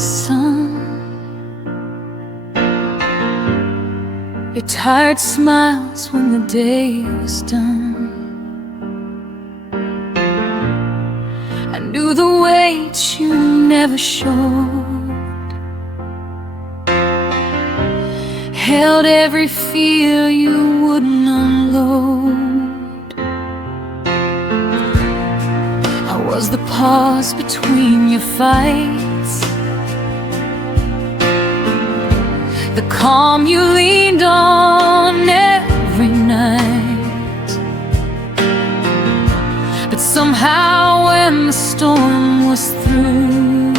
sun. Your tired smiles when the day was done. I knew the weight you never showed. Held every fear you wouldn't unload. I was the pause between your fights, the calm you leaned on every night. But somehow when the storm was through,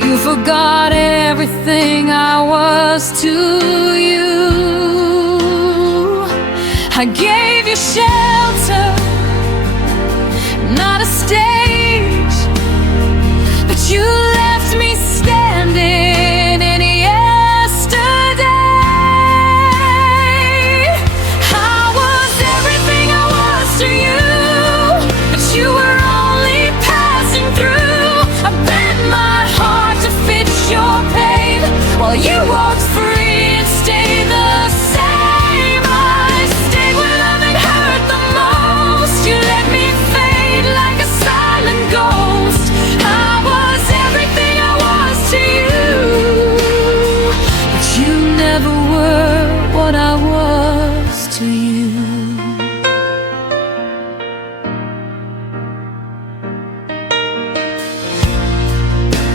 you forgot everything I was to you. I gave you shelter, not a stage, but you left me standing in yesterday. I was everything I was to you, but you were only passing through. I bent my heart to fit your pain, while you walked free and stayed the same. I stayed when loving hurt the most. You let me fade like a silent ghost. I was everything I was to you, but you never were what I was to you.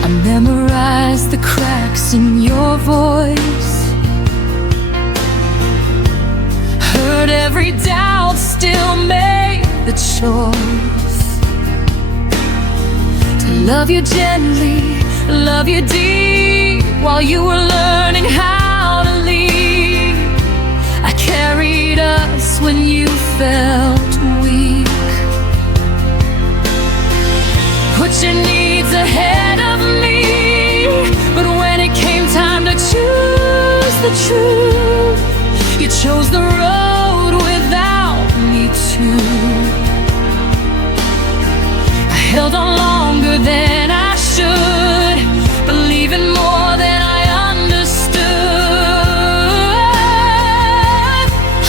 I memorized the cracks in your voice, heard every doubt, still made the choice to love you gently, love you deep, while you were learning how to lead. I carried us when you felt weak, put your needs ahead of me. But when it came time to choose the truth, you chose the road without me too. I held on longer than I should, believing more than I understood.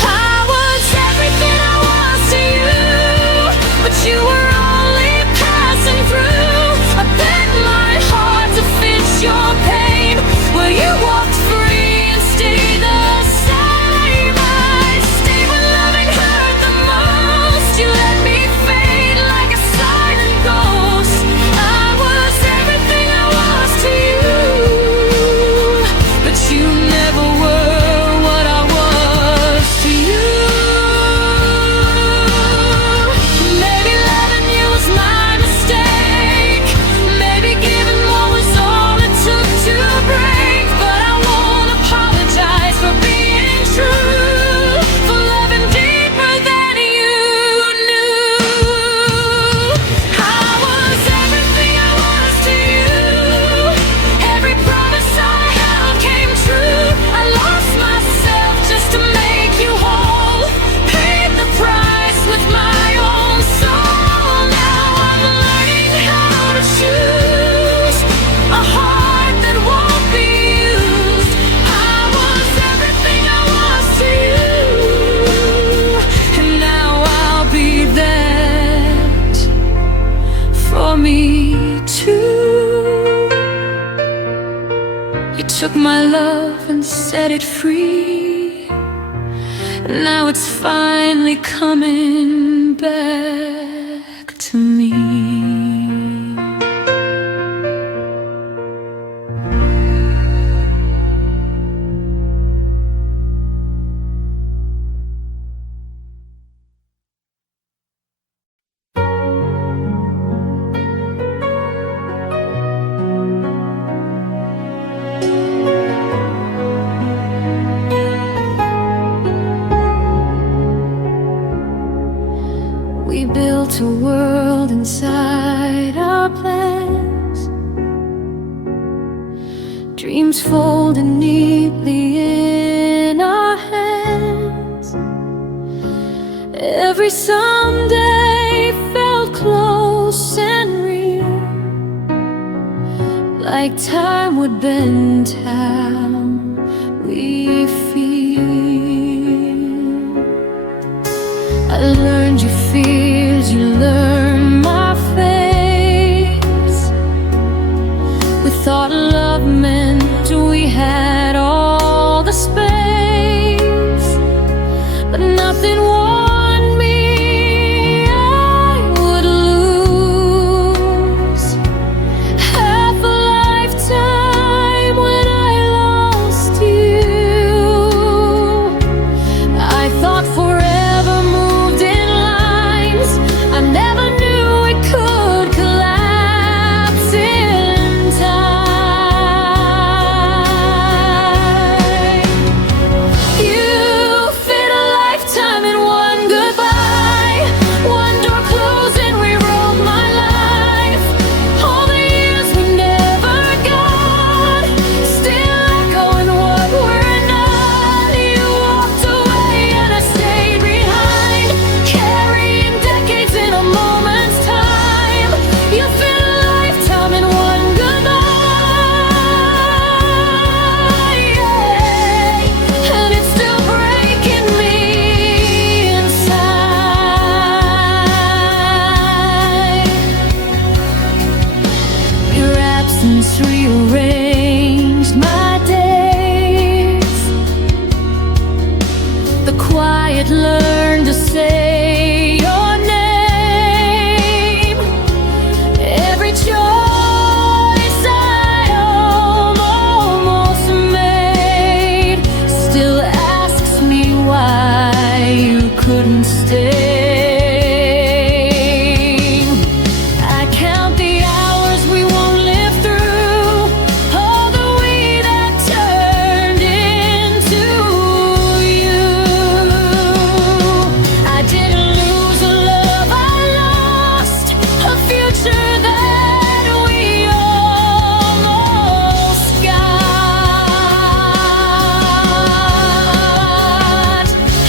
I was everything I was to you, but you were only passing through. I bent my heart to fit your pain, well you walked free and stayed the same. I stayed when loving hurt the most. You let me fade like a silent ghost. I was everything I was to you, but you never were what I was to you. Maybe loving you was my mistake, maybe giving more was all it took to break. But I won't apologize for being true, for loving deeper than you knew. I was everything I was to you, every promise I held came true. I lost myself just to make you whole, paid the price with my own soul. Now I'm learning how to choose a heart that won't be used. I was everything I was to you, and now I'll be that for me too. You took my love and set it free, and now it's finally coming back to me. We built a world inside time would bend how we feel. I learned your fears, you learned my face. We thought love meant we had all the space, but nothing warned me I would lose half a lifetime when I lost you. I thought forever moved in lines. I never knew it could collapse in time. You fit a lifetime in one goodbye. One door closed and we wrote my life. All the years we never got, still echoing what we're not. You walked away and I stayed behind, carrying decades in a moment's time. You fit a lifetime in one goodbye, and it's still breaking me inside. Your absence rearranged my days. The quiet learned to say your name. Every choice I almost made still asks me why you couldn't stay. I count the hours we won't live through, all the we that turned into you. I didn't lose a love I lost, a future that we almost got.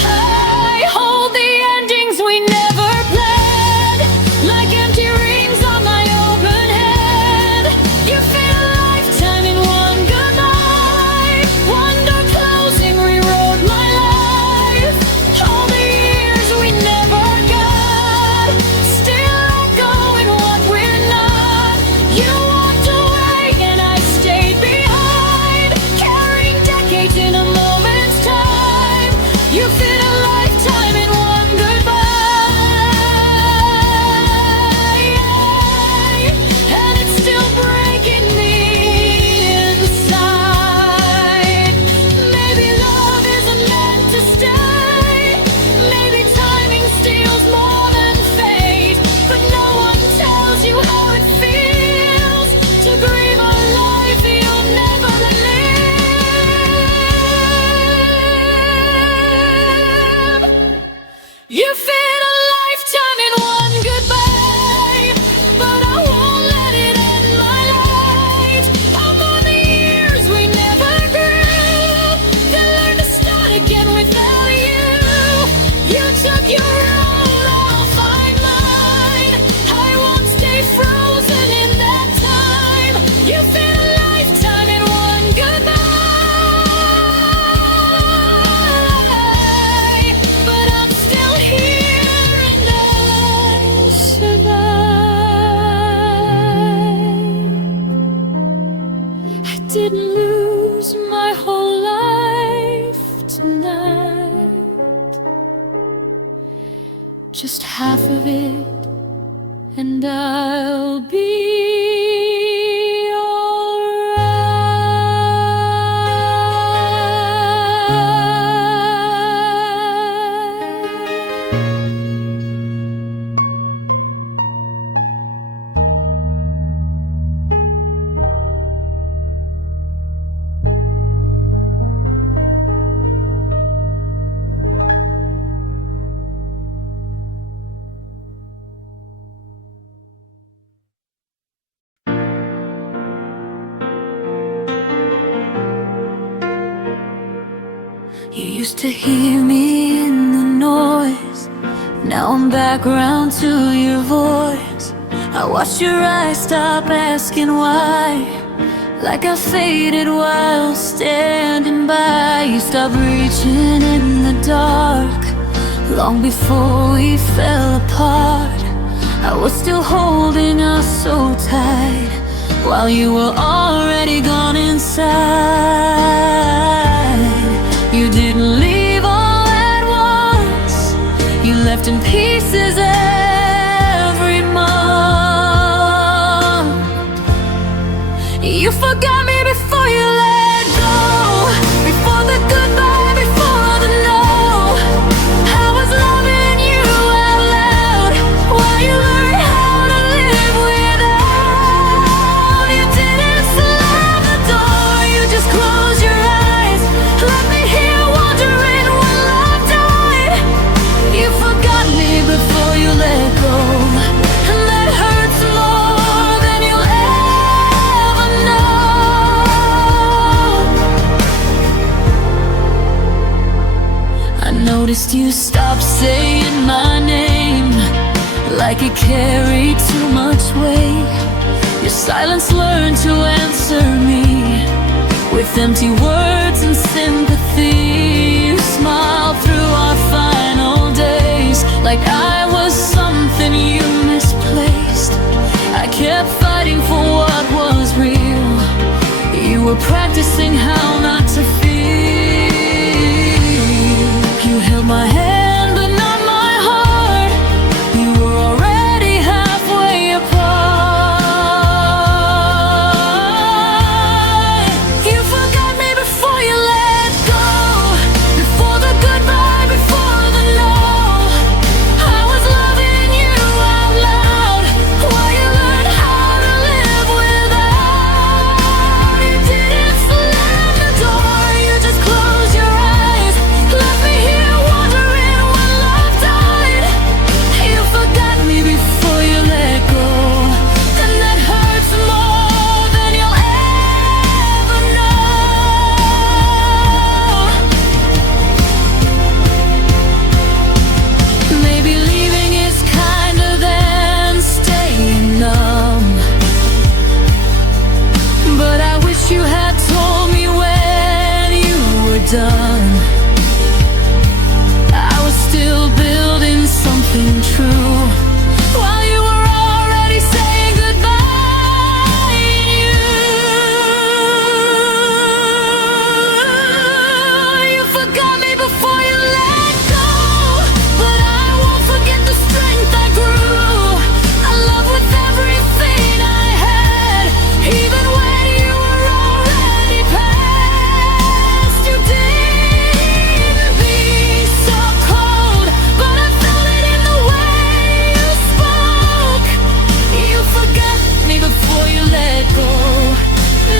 I hold the endings we never planned, like empty rings on my open head. You fit a lifetime in one goodbye. One door closing rewrote my life. All the years we never got, still echoing what we're not. You walked away and I stayed behind, carrying decades in a moment's time. You fit a lifetime in one goodbye, and it's still breaking me inside. Maybe love isn't meant to stay. Maybe timing steals more than fate. But no one tells you how it feels to grieve a life you'll never live. You fit a lifetime in one goodbye, but I won't let it end my light. I'm on the years we never grew, then learn to start again without you. You took your role, I'll find mine. I won't stay frozen in that time. You fit a lifetime in one goodbye, but I'm still here and I survive. I didn't lose my whole life tonight, just half of it, and I'll be You used to hear me in the noise, now I'm back around to your voice. I watched your eyes stop asking why, like I faded while standing by. You stopped reaching in the dark, long before we fell apart. I was still holding us so tight, while you were already gone inside. You didn't leave all at once, you left in pieces every month. You forgot me before you let go, before the goodbye, before the no. I was loving you out loud, while you learned how to live without. You didn't slam the door, you just closed your eyes, left me here wondering when love died. You forgot me before you let go, and that hurts more than you'll ever know. I noticed you stopped saying my name, like it carried too much weight. Your silence learned to answer me with empty words and sympathy. You smiled through our final days, like I was something you misplaced. I kept fighting for what was real, you were practicing how not to feel. You held my hand but not my heart, you were already halfway apart. You forgot me before you let go, before the goodbye, before the no. I was loving you out loud, while you learned how to live without. You didn't slam the door, you just closed your eyes, left me here wondering when love died. You forgot me before you let go, and that hurts more than you'll ever know. Maybe leaving is kinder than staying numb, but I wish you had told me when you were done. I was still building something true, while you were already saying goodbye. You forgot me before you let go, but I won't forget the strength I grew. I love with everything I had, even when you were already past. You didn't be so cold, but I felt it in the way you spoke. You forgot me before you let go,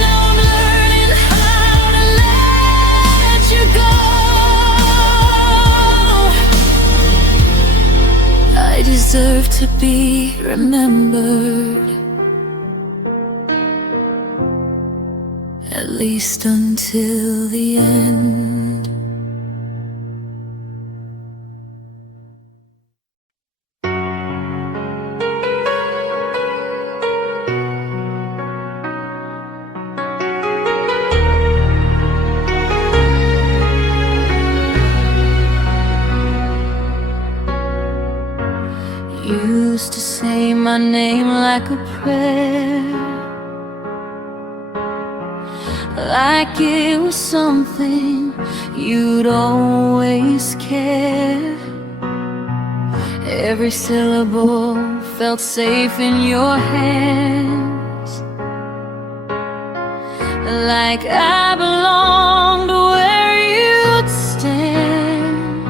now I'm learning how to let you go. I deserve to be remembered, at least until the end. You used to say my name like a prayer, like it was something you'd always care. Every syllable felt safe in your hands, like I belonged where you'd stand.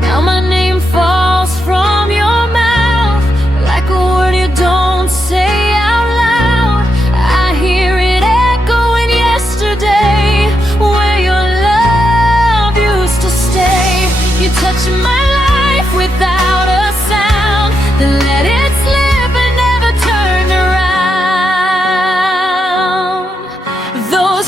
Now my name falls from your mouth, like a word you don't say out loud. I hear it echoing yesterday, where your love used to stay. You touch my life without a sound, then let it slip and never turn around. Though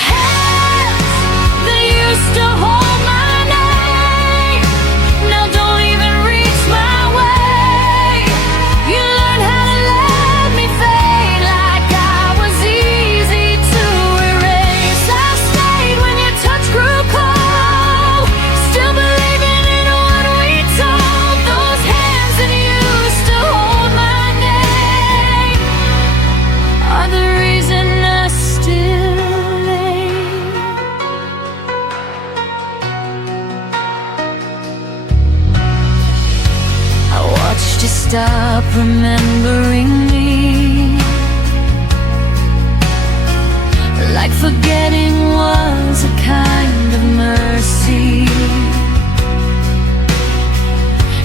stop remembering me. Like forgetting was a kind of mercy.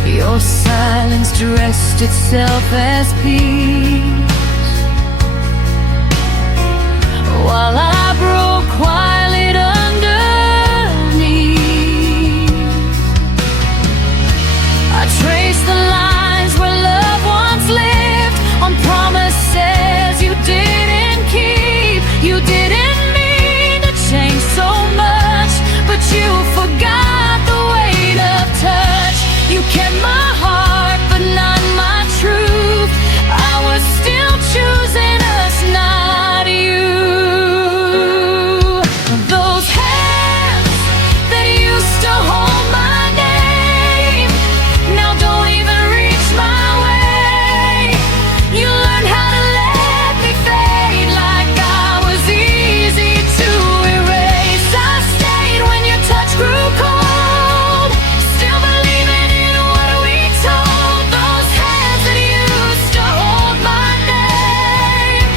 Your silence dressed itself as peace, while I broke quiet underneath. I traced the lines where love once lived, on promises you didn't keep. You didn't mean to change so much, but you forgot the weight of touch. You kept my heart, but not my truth. I was still choosing us, not you. Those hands that used to hold my name now don't even reach my way. You learned how to let me fade like I was easy to erase. I stayed when your touch grew cold, still believing in what we told. Those hands that used to hold my name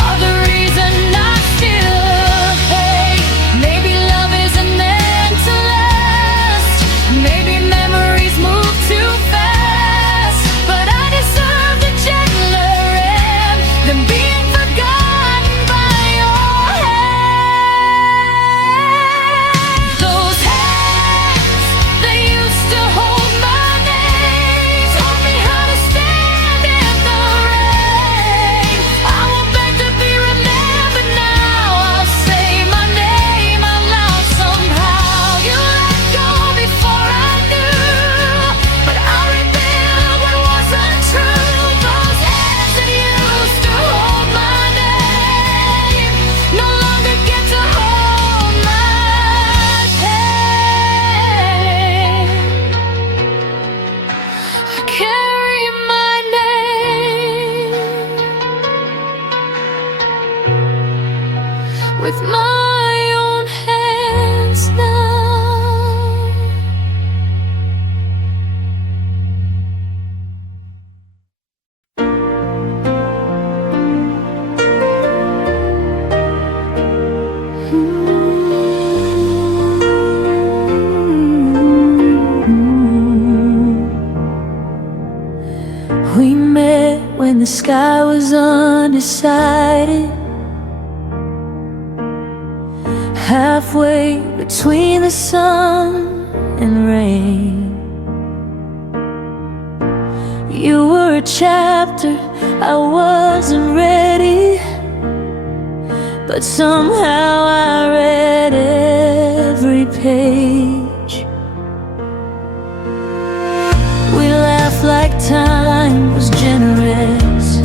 are the reason I still hate. Maybe love isn't meant to last, maybe memories move too fast, but I deserve a gentler end than being forgotten by your hand. Those hands that used to hold my name taught me how to stand in the rain. I won't beg to be remembered now. I'll say my name out loud somehow. You let go before I knew, but I'll rebuild what wasn't true. Those hands that used to hold my name no longer get to hold my pain. I carry my name with my own hands now. We met when the sky was undecided, halfway between the sun and rain. You were a chapter I wasn't ready, but somehow I read every page. We laughed like time was generous,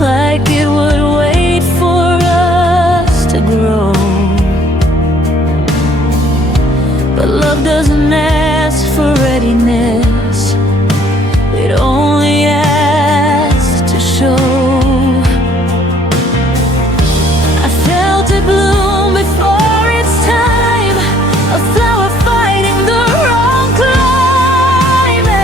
like it would wait for us to grow. But love doesn't ask for readiness, it only asks to show. I felt it bloom before its time, a flower fighting the wrong climate.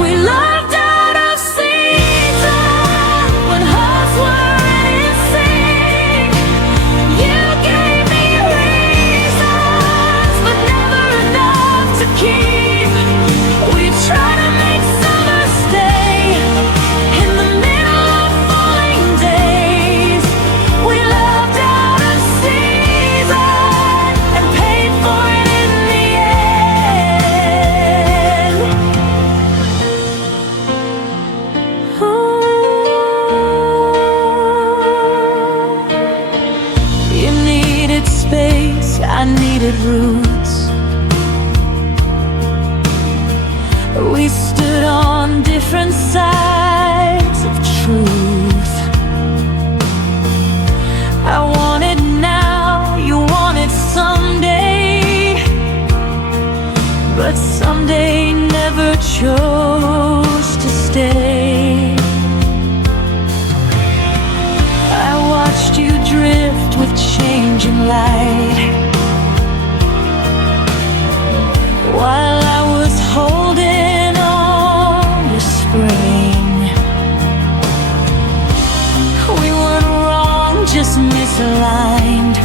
We loved out of season when hearts were in sync. You gave me reasons, but never enough to keep. We tried to make summer stay in the middle of falling days. We loved out of season and paid for it in the end. You needed space, I needed roots. We stood on different sides of truth. I wanted now, you wanted someday, but someday never chose to stay. I watched you drift with changing light, misaligned,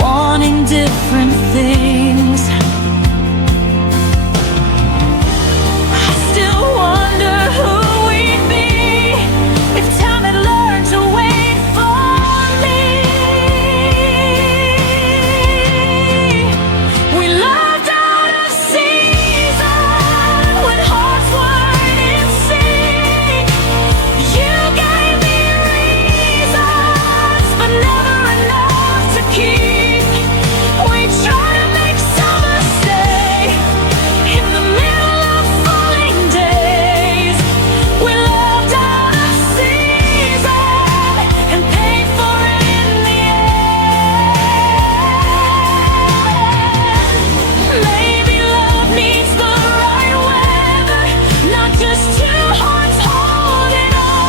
wanting different things. I still wonder who we'd be if time had learned to wait for me. We loved out of season when hearts weren't in sync. You gave me reasons, but never enough to keep. We try to make summer stay in the middle of falling days. We loved out of season and paid for it in the end. Maybe love needs the right weather, not just two hearts holding on.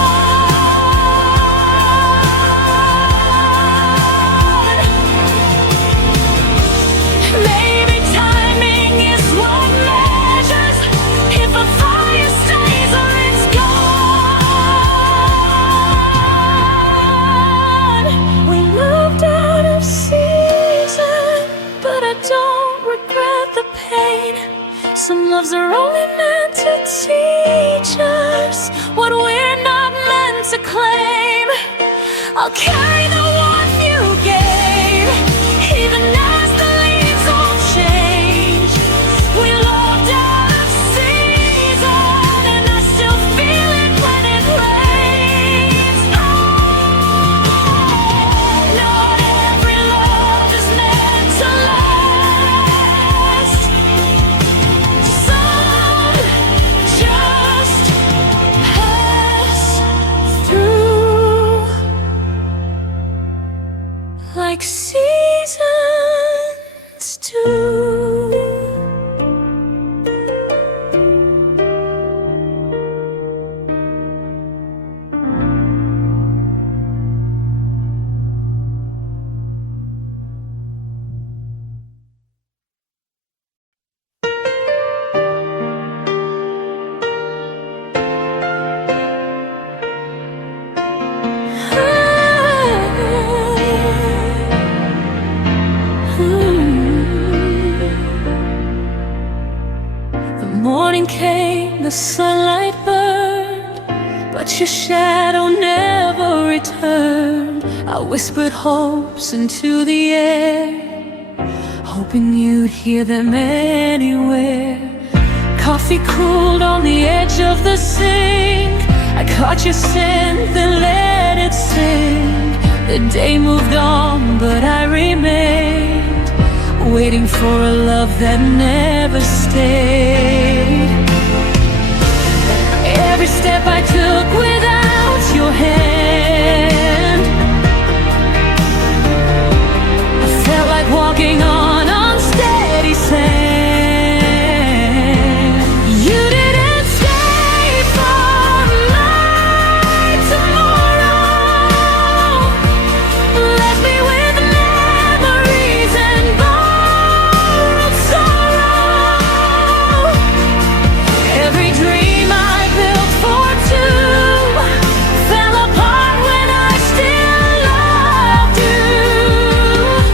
Maybe timing is what measures if a fire stays or it's gone. We moved out of season, but I don't regret the pain. Some loves are only meant to teach us what we're not meant to claim. I'll carry the warmth you gave, even as the leaves all change. We loved out of season, and I still feel it when it rains. Not every love is meant to last. Some just pass through like seasons do. The morning came, the sunlight burned, but your shadow never returned. I whispered hopes into the air, hoping you'd hear them anywhere. Coffee cooled on the edge of the sink. I caught your scent, then let it sink. The day moved on, but I remained, waiting for a love that never stayed. Every step I took without your hand, I felt like walking on unsteady sand. You didn't stay for my tomorrow, left me with memories and borrowed sorrow. Every dream I built for two fell apart when I still loved you.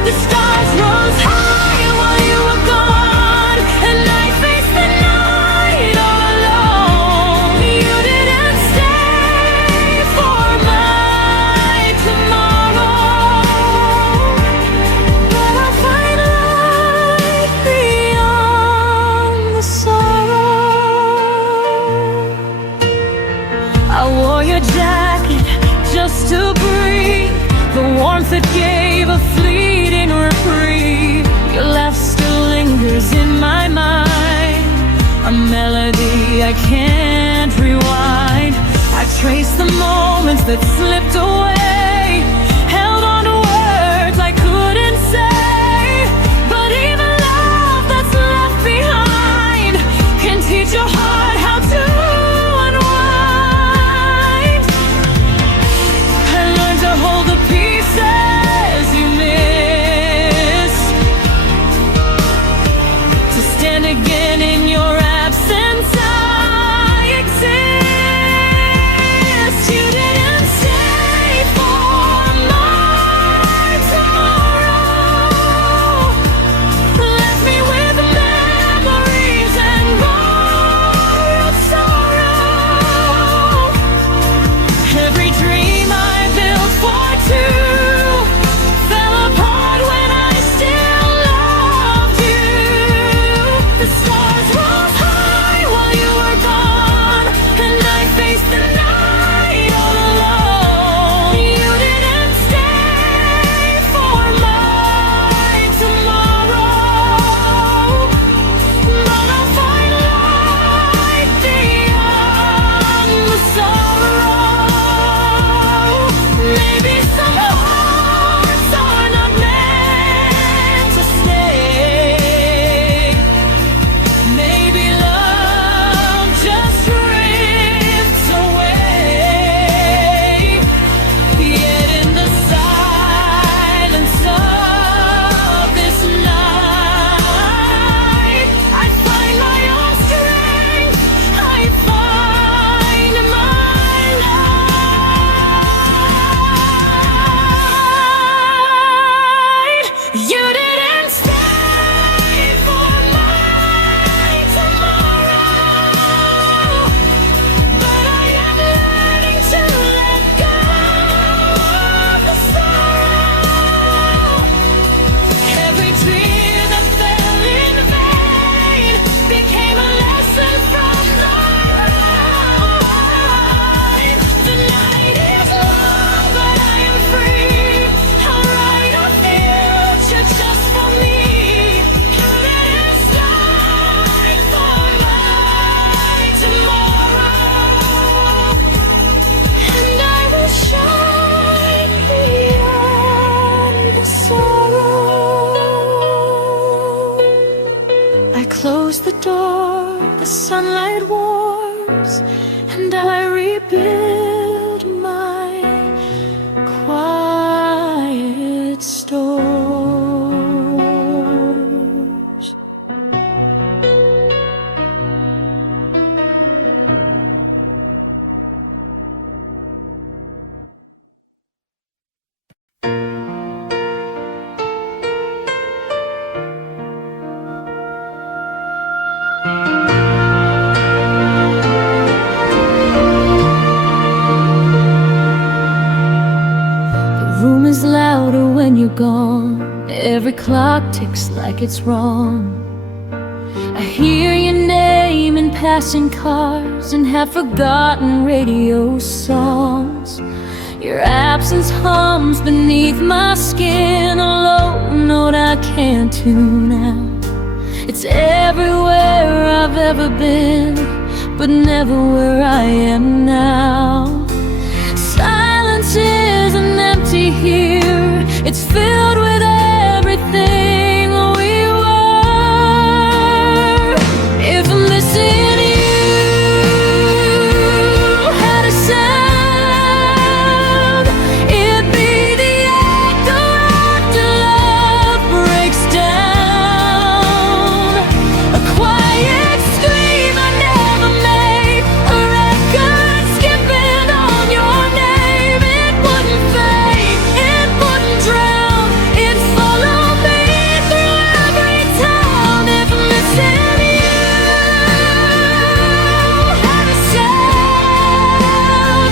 The stars rose high while you were gone, and I faced the night all alone. You didn't stay for my tomorrow, but I'll find light beyond the sorrow. I wore your jacket just to breathe, the warmth that gave a fleeting reprieve. Your laugh still lingers in my mind, a melody I can't rewind. I trace the moments that slipped away, held on to words I couldn't say. But even love that's left behind can teach your heart how to unwind. I learned to hold the pieces you missed, to stand again in your absence. I exist. You didn't stay you're gone, every clock ticks like it's wrong. I hear your name in passing cars and have forgotten radio songs. Your absence hums beneath my skin, a low note I can't tune out. It's everywhere I've ever been, but never where I am now. Silence isn't empty here, it's filled with everything we were. If I'm missing you had a sound, it'd be the echo after love breaks down. A quiet scream I never made, a record skipping on your name. It wouldn't fade, it wouldn't drown, it'd follow me through every town. If I'm missing you had a sound,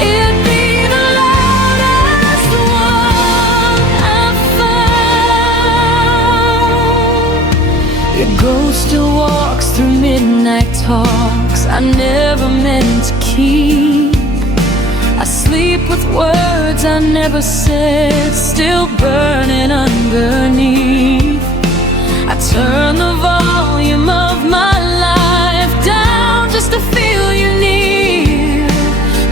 it'd be the loudest one I've found. Your ghost still walks through midnight talks I never meant to keep. I sleep with words I never said, still burning underneath. I turn the volume of my life down just to feel you near.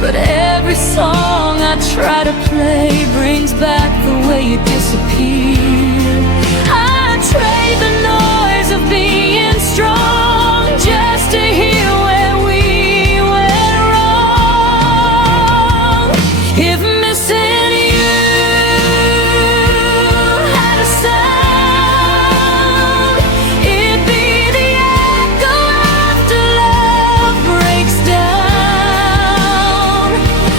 But every song I try to play brings back the way you disappeared. I trade the noise of being strong just to hear where we went wrong. If missing you had a sound, it'd be the echo after love breaks down.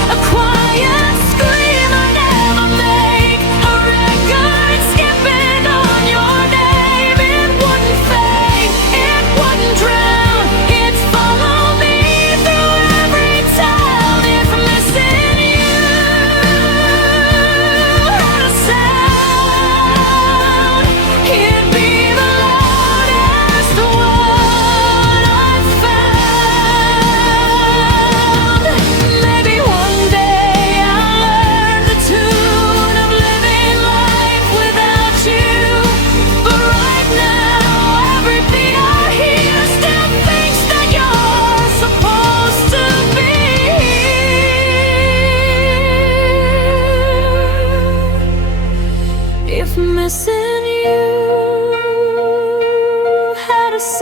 A quiet scream I never make, a record skipping on your name. It wouldn't fade, it wouldn't drown, it'd follow me through every town. If I'm missing you had a sound, it'd be the loudest one I've found. Maybe one day I'll learn the tune of living life without you. But right now, every beat I hear still thinks that you're supposed to be here. If missing you had a sound,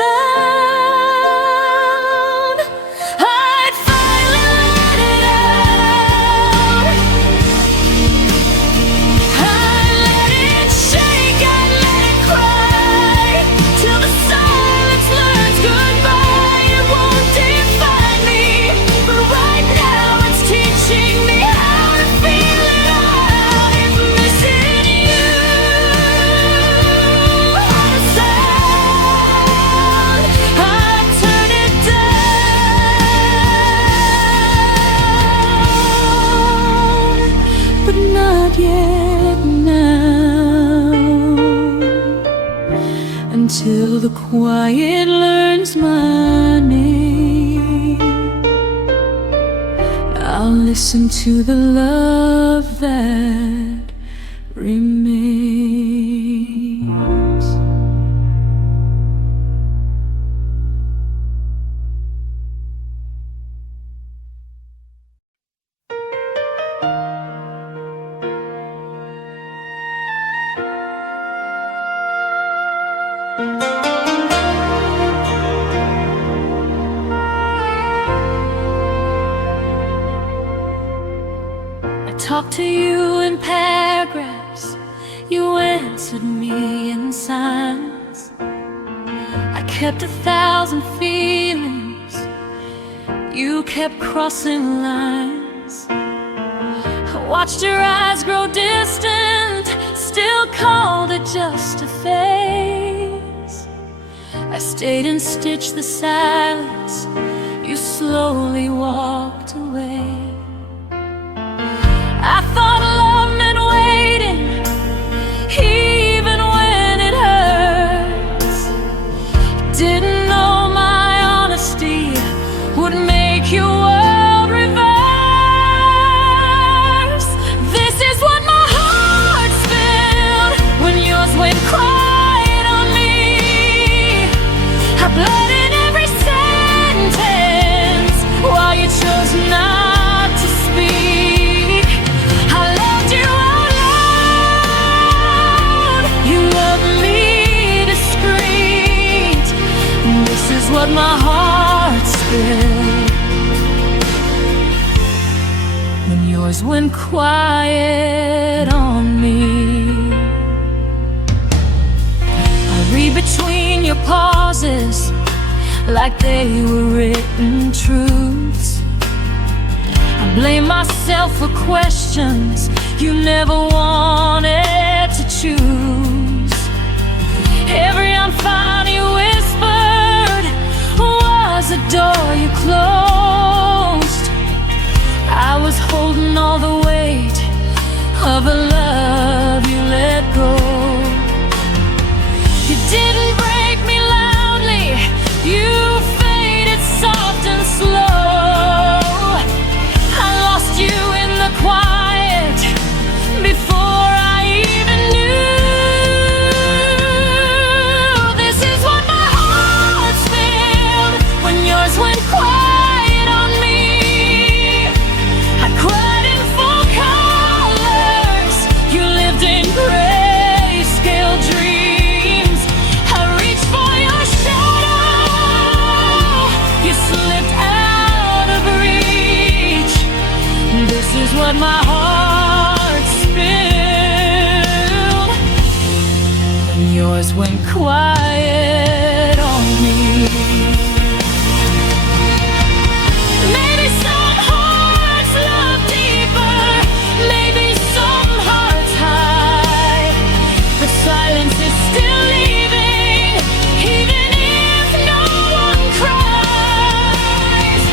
I'd finally let it out. I'd let it shake, I'd let it cry, till the silence learns goodbye. It won't define me, but right now it's teaching me how to feel it out. If missing you had a sound, I'd turn it down, but not yet now, until the quiet learns my name. I'll listen to the love that remains. I talked to you in paragraphs, you answered me in signs. I kept 1,000 feelings, you kept crossing lines. I watched your eyes grow distant, still called it just a phase. I stayed and stitched the silence, you slowly walked away. I thought love meant waiting, what my heart's filled when yours went quiet on me. I read between your pauses like they were written truths. I blame myself for questions you never wanted to choose. Every I'm fine you whispered was a door you closed. I was holding all the weight of a love you let go. You didn't break me loudly, you faded soft and slow. I lost you in the quiet before I even knew. This is what my heart's filled when yours went quiet on me. I cried in full colors, you lived in grayscale dreams. I reached for your shadow, you slipped out of reach. This is what my heart spilled when yours went quiet on me. Maybe some hearts love deeper, maybe some hearts hide, but silence is still leaving, even if no one cries.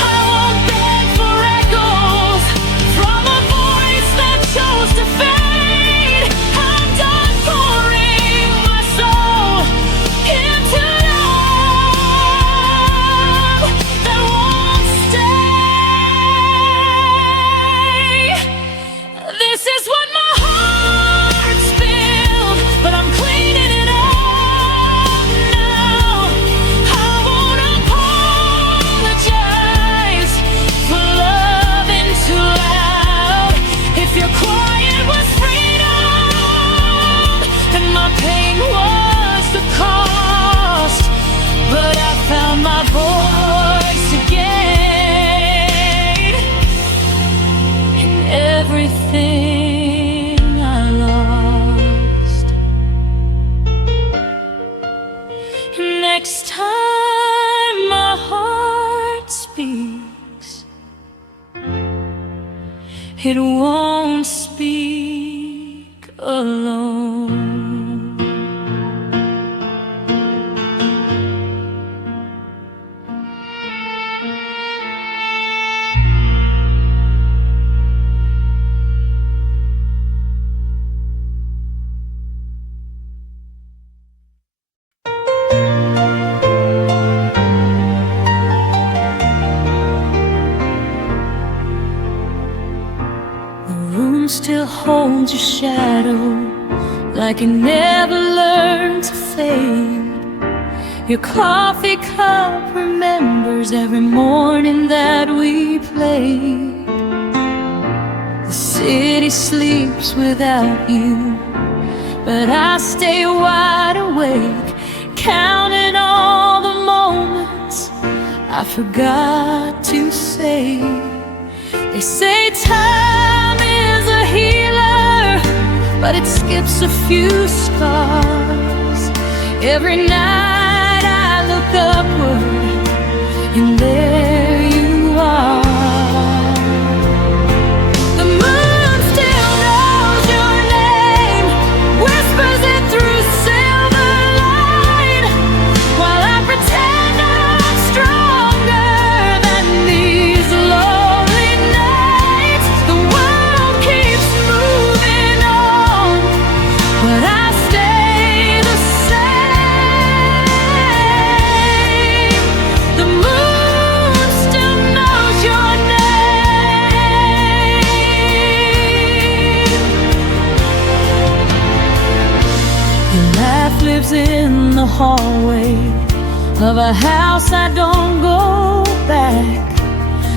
I won't beg for echoes from a voice that chose to fade. I'm done pouring my soul into love that won't stay. This is what my heart spilled, but I'm cleaning it up now. I won't apologize for loving too loud. If your quiet was freedom and my pain was the cost, but I found my voice again in everything I lost. Next time my heart speaks, it won't speak alone. The room still holds your shadow, like it never learned to fade. Your coffee cup remembers every morning that we played. The city sleeps without you, but I stay wide awake, counting all the moments I forgot to say. They say time is a healer, but it skips a few scars. Every night I look upward, and there you are. The moon still knows your name, whispers it through silver light, while I pretend I'm stronger than these lonely nights. The world keeps moving on, but I stay the same. The moon still knows your name. Your laugh lives in the hallway of a house I don't go back.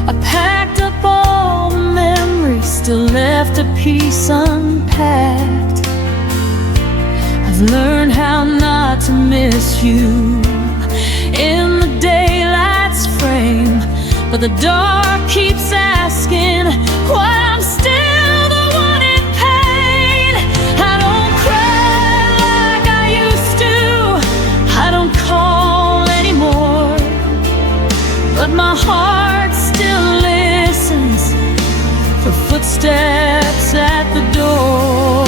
I packed up all the memories, still left a piece unpacked. I've learned how not to miss you in the daylight's frame. But the dark keeps asking why I'm still the one in pain. I don't cry like I used to, I don't call anymore, but my heart still listens for footsteps at the door.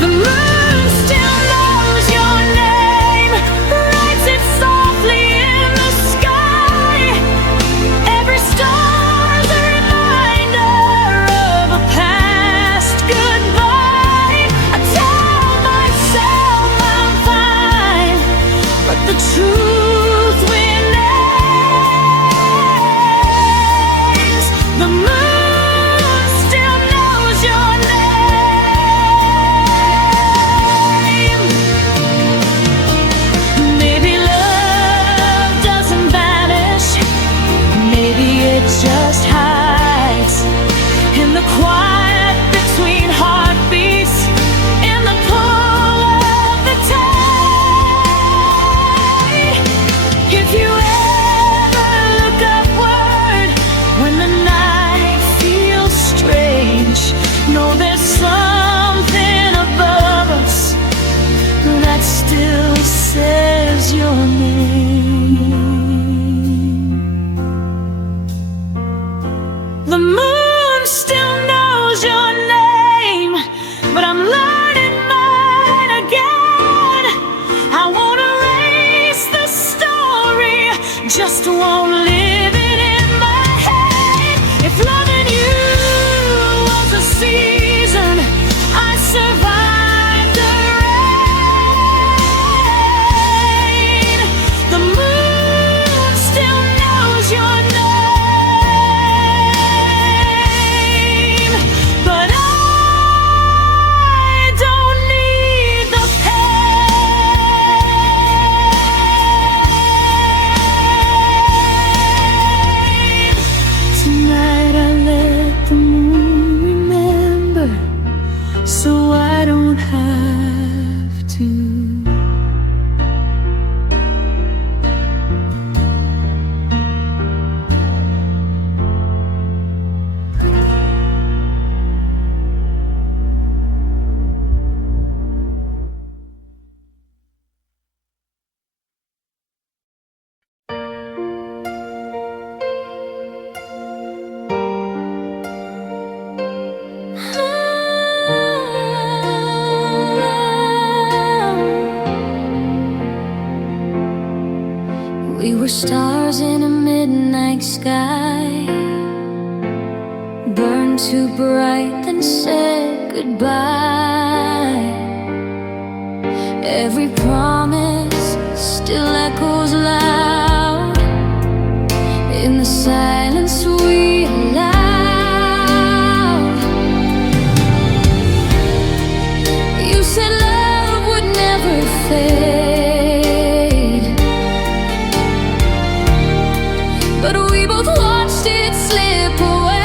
The moon still knows your name, writes it softly in the sky. Every star's a reminder of a past goodbye. I tell myself I'm fine, but the truth remains. The moon still knows your name. Maybe love doesn't vanish, maybe it just hides in the quiet between heartbeats, in the pull of the tide. If you ever look upward when the night feels strange, know there's something above us that still says your name. The moon still knows your name, but I'm learning mine again. I won't erase the story, just won't live it in my head. If loving you was a season, I survived the rain. The moon still knows your name, but I don't need the pain. Tonight I let the moon remember, so I don't have to. We were stars in a midnight sky, burned too bright then said goodbye. Every promise still echoes loud in the silence we allowed. You said love would never fade, but we both watched it slip away.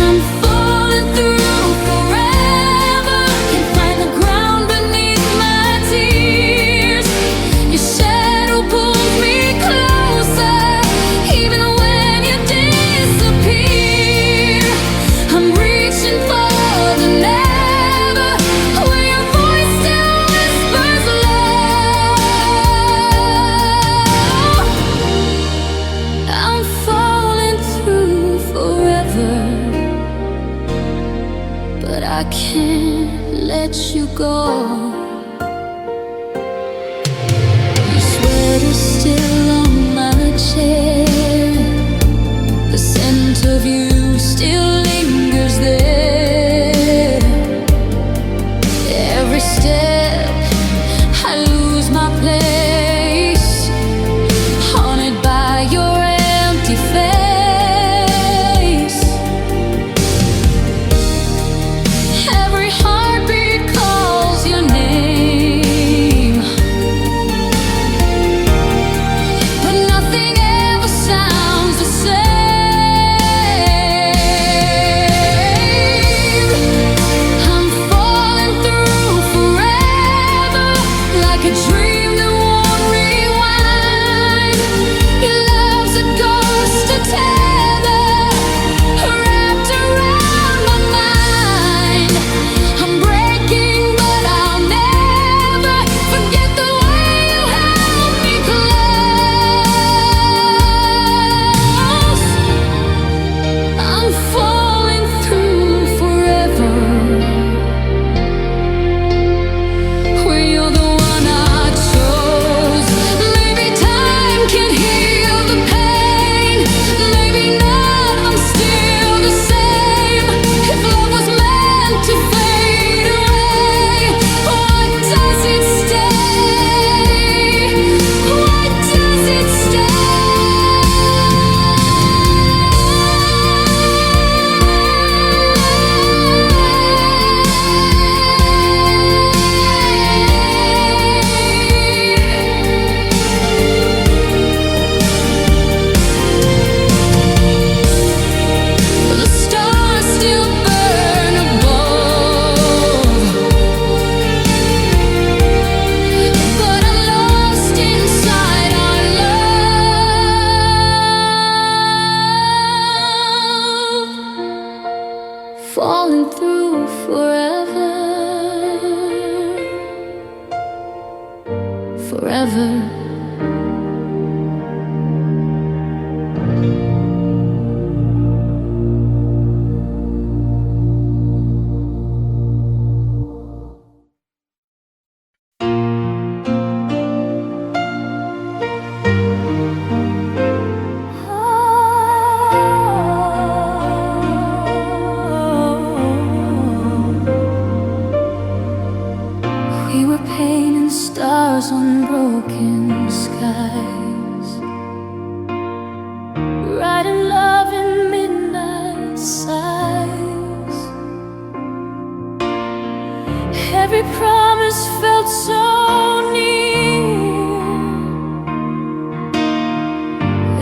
I'm falling through forever, can't find the ground beneath my tears. Your shadow pulls me closer, even when you disappear. I'm reaching for the never, where your voice still whispers love. I'm falling through forever, but I can't let you go. Your sweater's still on my chair, the scent of you still lingers there. Every step I lose my place, haunted by your empty face. Every heartbeat calls your name.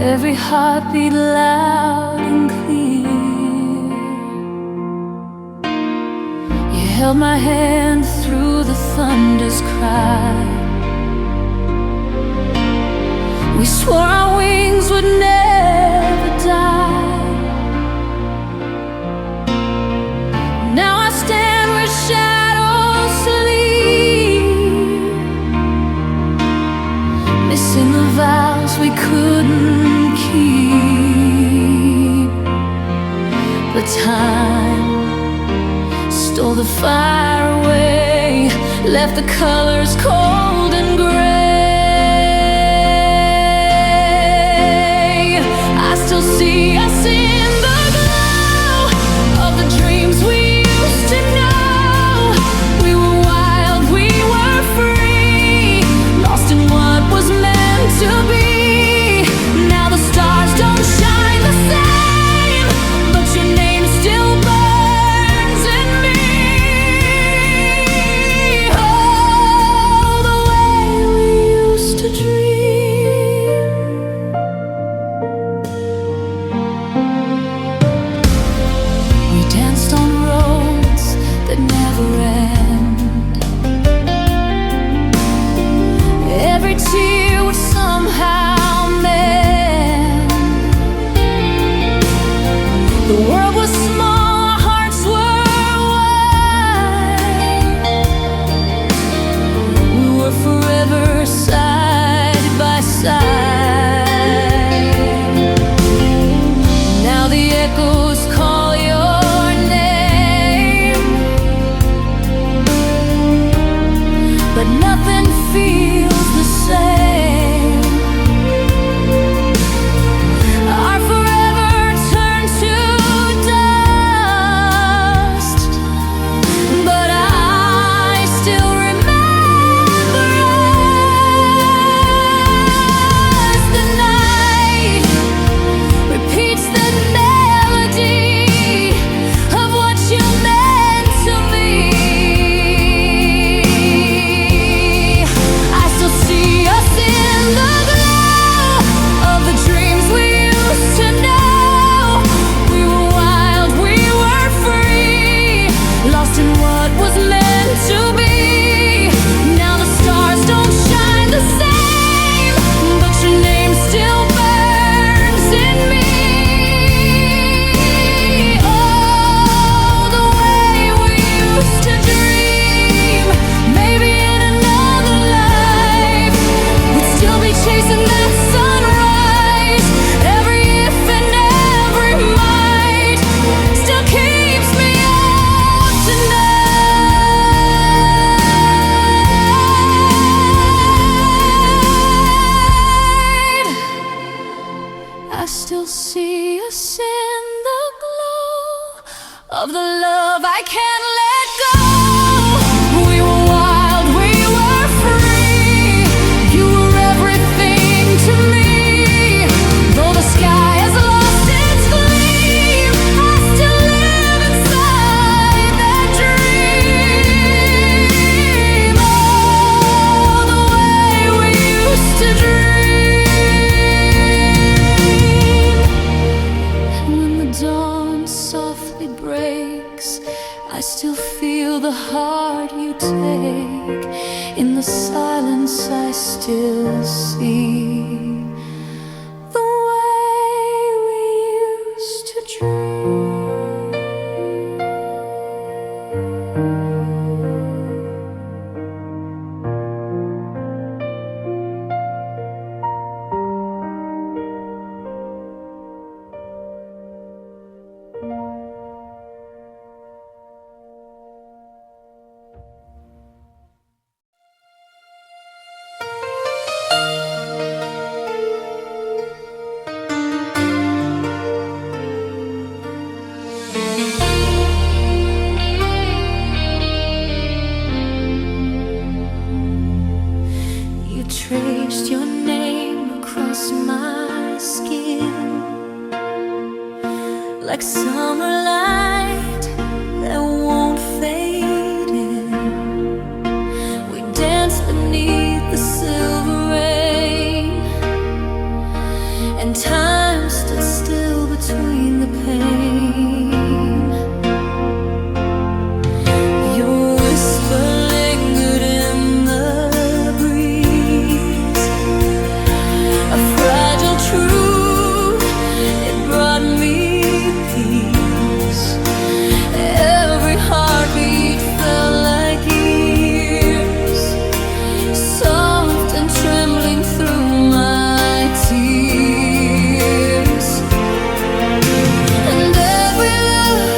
every heartbeat loud and clear. You held my hand through the thunder's cry. We swore our wings would never die. Now I stand where shadows sleep, missing the vows we couldn't keep. But time stole the fire away, left the colors cold and gray. I still see us in the glow of the dreams we used to know. We were wild, we were free, lost in what was meant to be. Now the stars don't shine the same, but your name still burns in me. Oh, the way we used to dream. We danced on roads that never end. Every tear would somehow mend. The world was small, our hearts were wide. We were forever side by side. Now the echoes call your name, but nothing feels the same. Our forever turned to dust, but I still remember us. The night repeats the melody of what you meant to me. I still see us in the glow of the dreams we used to know. We were wild, we were free, lost in what was meant to be. Now the stars don't shine the same, but your name still burns in me. Oh, the way we used to dream. Maybe in another life we'd still be chasing that sunrise. Every if and every might still keeps me up tonight. I still see us in the glow of the love I can't let go. We were wild, we were free. You were everything to me. Though the sky has lost its gleam, I still live inside that dream. Oh, the way we used to dream. And when the dawn softly breaks, I still feel the heart you take. In the silence I still see the way we used to dream. You traced your name across my skin like summer light that won't fade in. We danced beneath the silver rain and time stood still between the pain. Your whisper lingered in the breeze, a fragile truth, it brought me peace. Every heartbeat felt like years, soft and trembling through my tears. And every look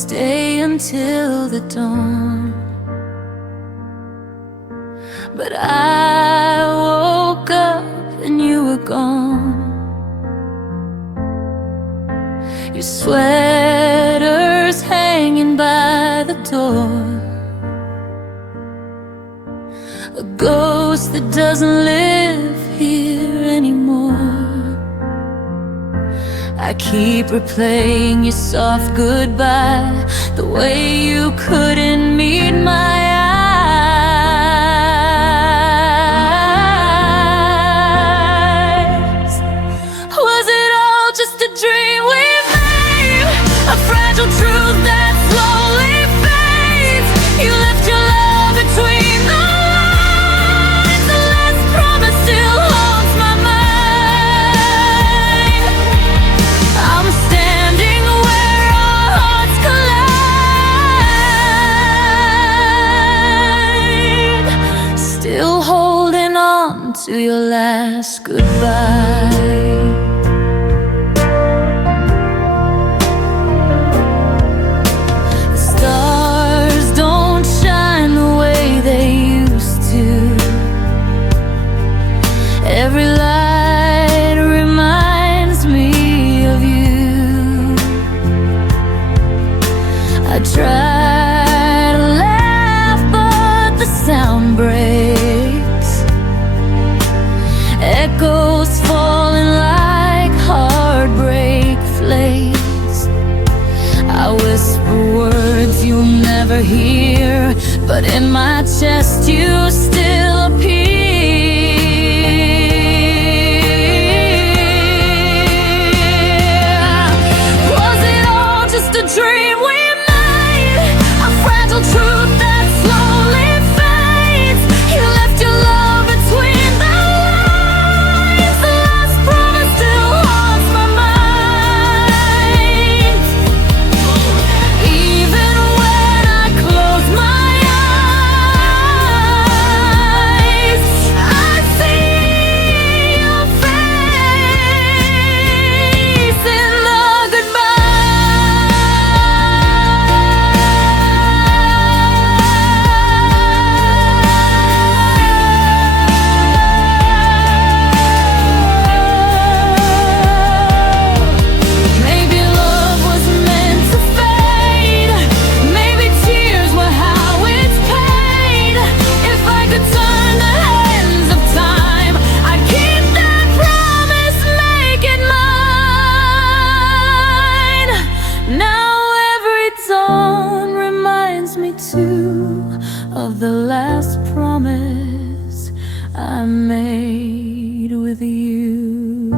stay until the dawn. But I woke up and you were gone. Your sweater's hanging by the door, a ghost that doesn't live here anymore. I keep replaying your soft goodbye, the way you couldn't meet my eyes. Was it all just a dream we made? A fragile truth that slowly fades. You left your love between the lines. The last promise still haunts my mind. I'm standing where our hearts collide, still holding on to your last goodbye. The stars don't shine the way they used to. Every light reminds me of you. I try to laugh, but the sound breaks. Echoes falling like heartbreak flakes. I whisper words you'll never hear, but in my chest you still appear. Was it all just a dream we made? A fragile truth that slowly fades. You left your love between the lines. The last promise still haunts my mind. Even when I close my eyes, I see your face in the goodbye. Maybe love was meant to fade. Maybe tears were how it's paid. If I could turn the hands of time, I'd keep that promise, make it mine. Now every dawn reminds me too of the last promise I made with you.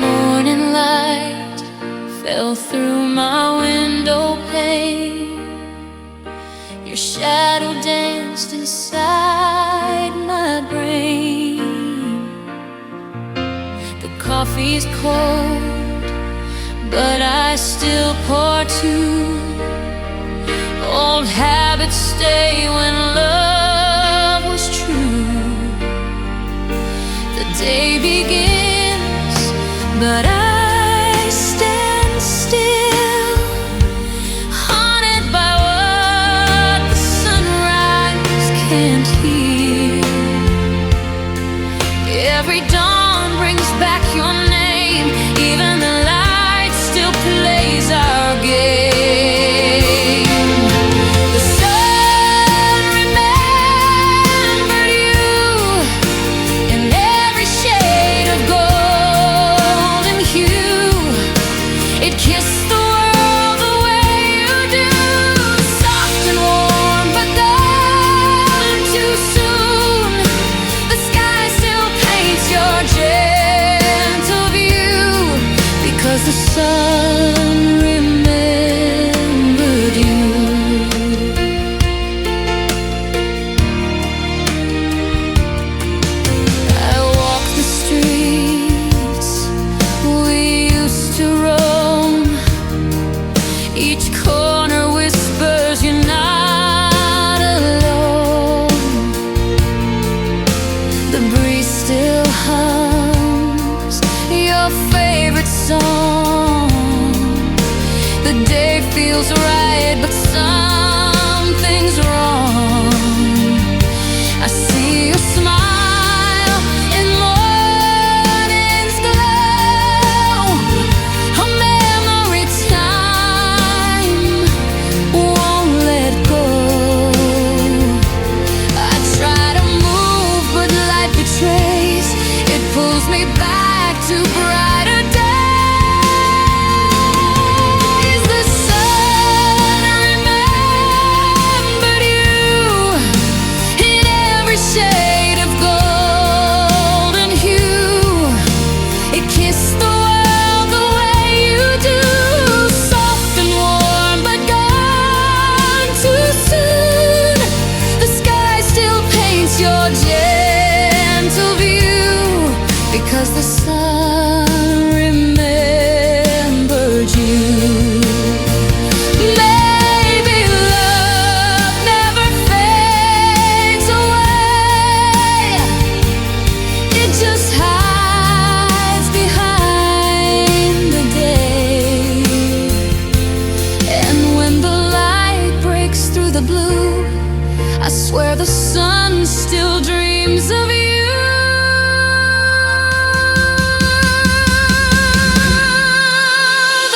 Morning light fell through my window pane. Your shadow danced inside my brain. The coffee's cold, but I still pour two. Old habits stay when love was true. The day begins, but I stand still, haunted by what the sunrise can't heal. Every dawn brings back your name, even the light still plays our game. The sun remains the sun remembered you. I walk the streets we used to roam. Each corner whispers you're not alone. The breeze still hums your favorite song. The day feels right, but something's wrong. I see your smile in morning's glow. A memory time won't let go. I try to move, but life betrays. It pulls me back to brighter days. The sun remembered you in every shade of golden hue. It kissed the world the way you do, soft and warm, but gone too soon. The sky still paints your gentle view, because the sun remembered you. Maybe love never fades away. It just hides behind the day. And when the light breaks through the blue, I swear the sun still dreams of you.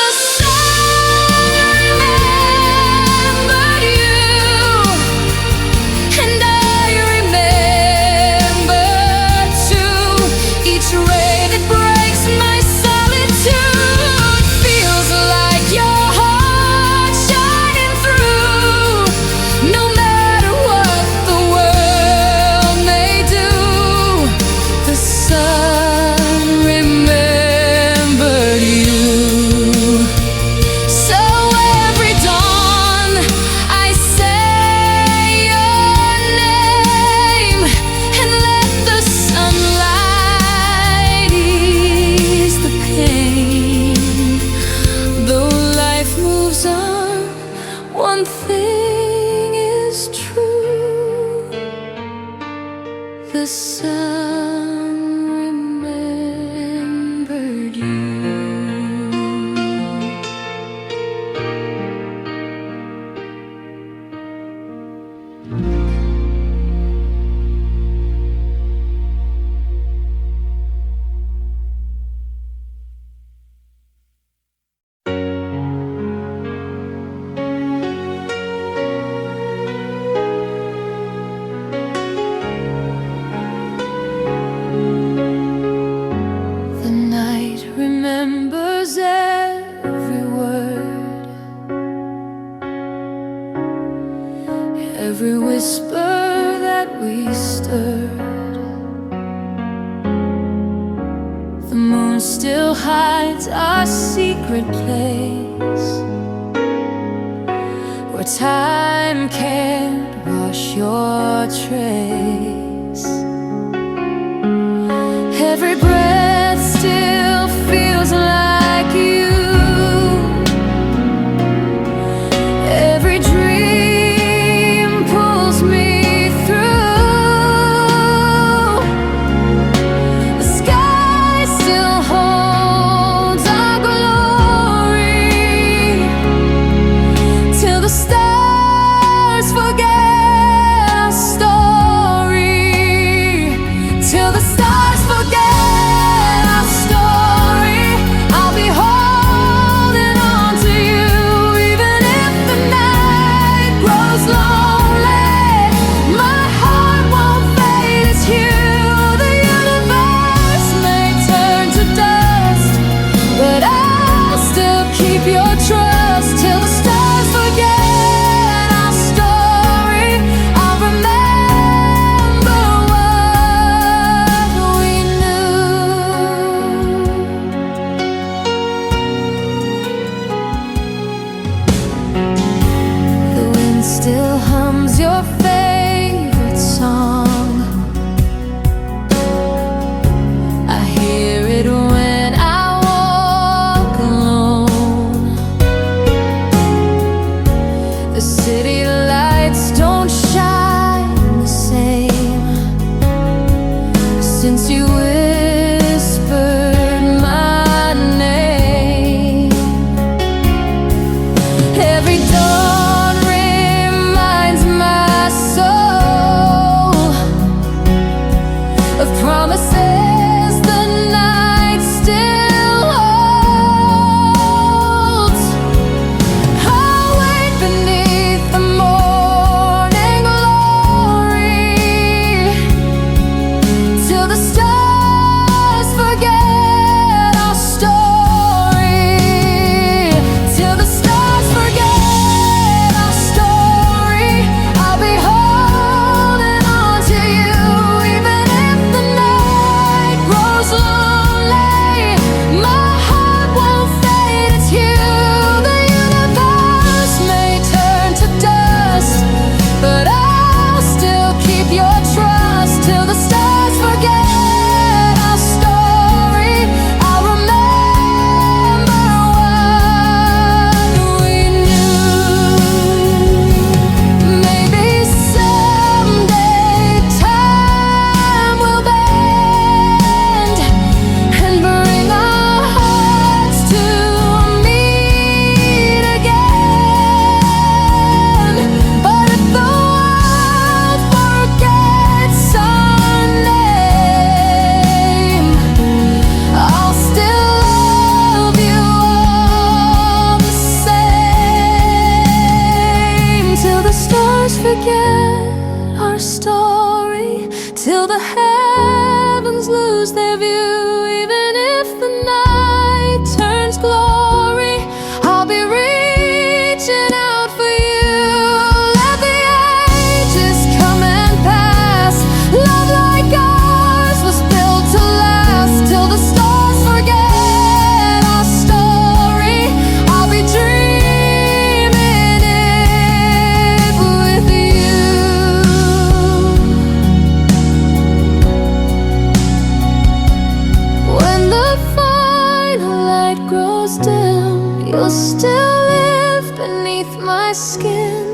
The sun remembered you, and I remember too. Each ray that breaks my solitude feels like your heart shining through. No matter what the world may do, the sun remembered you. So every dawn I say your name, and let the sunlight ease the pain. Though life moves on, one thing is true: the sun remembered you. The night remembers every word, every whisper that we stirred. The moon still hides our secret place, where time can't wash your trace. Every breath still feels like you. Every dream pulls me through. The sky still holds our glory, till the stars forget our story. Till the stars forget our story. I goes dim, you'll still live beneath my skin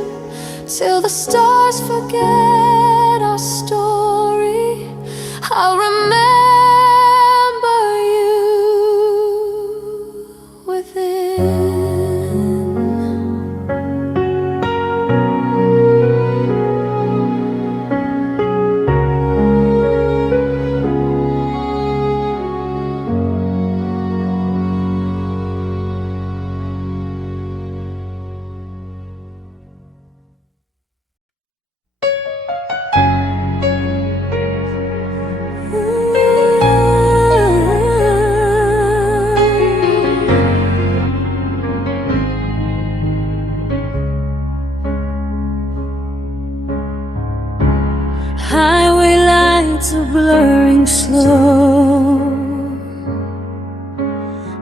till the stars forget our story. I'll remember you within. Highway lights are blurring slow.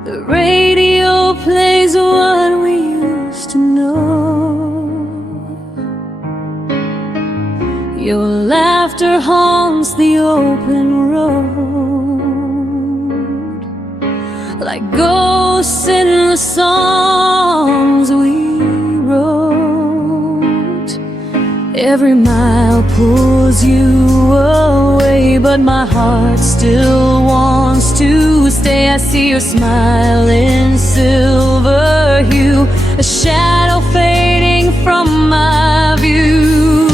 The radio plays what we used to know. Your laughter haunts the open road, like ghosts in the songs we wrote. Every mile pulls you away, but my heart still wants to stay. I see your smile in silver hue, a shadow fading from my view.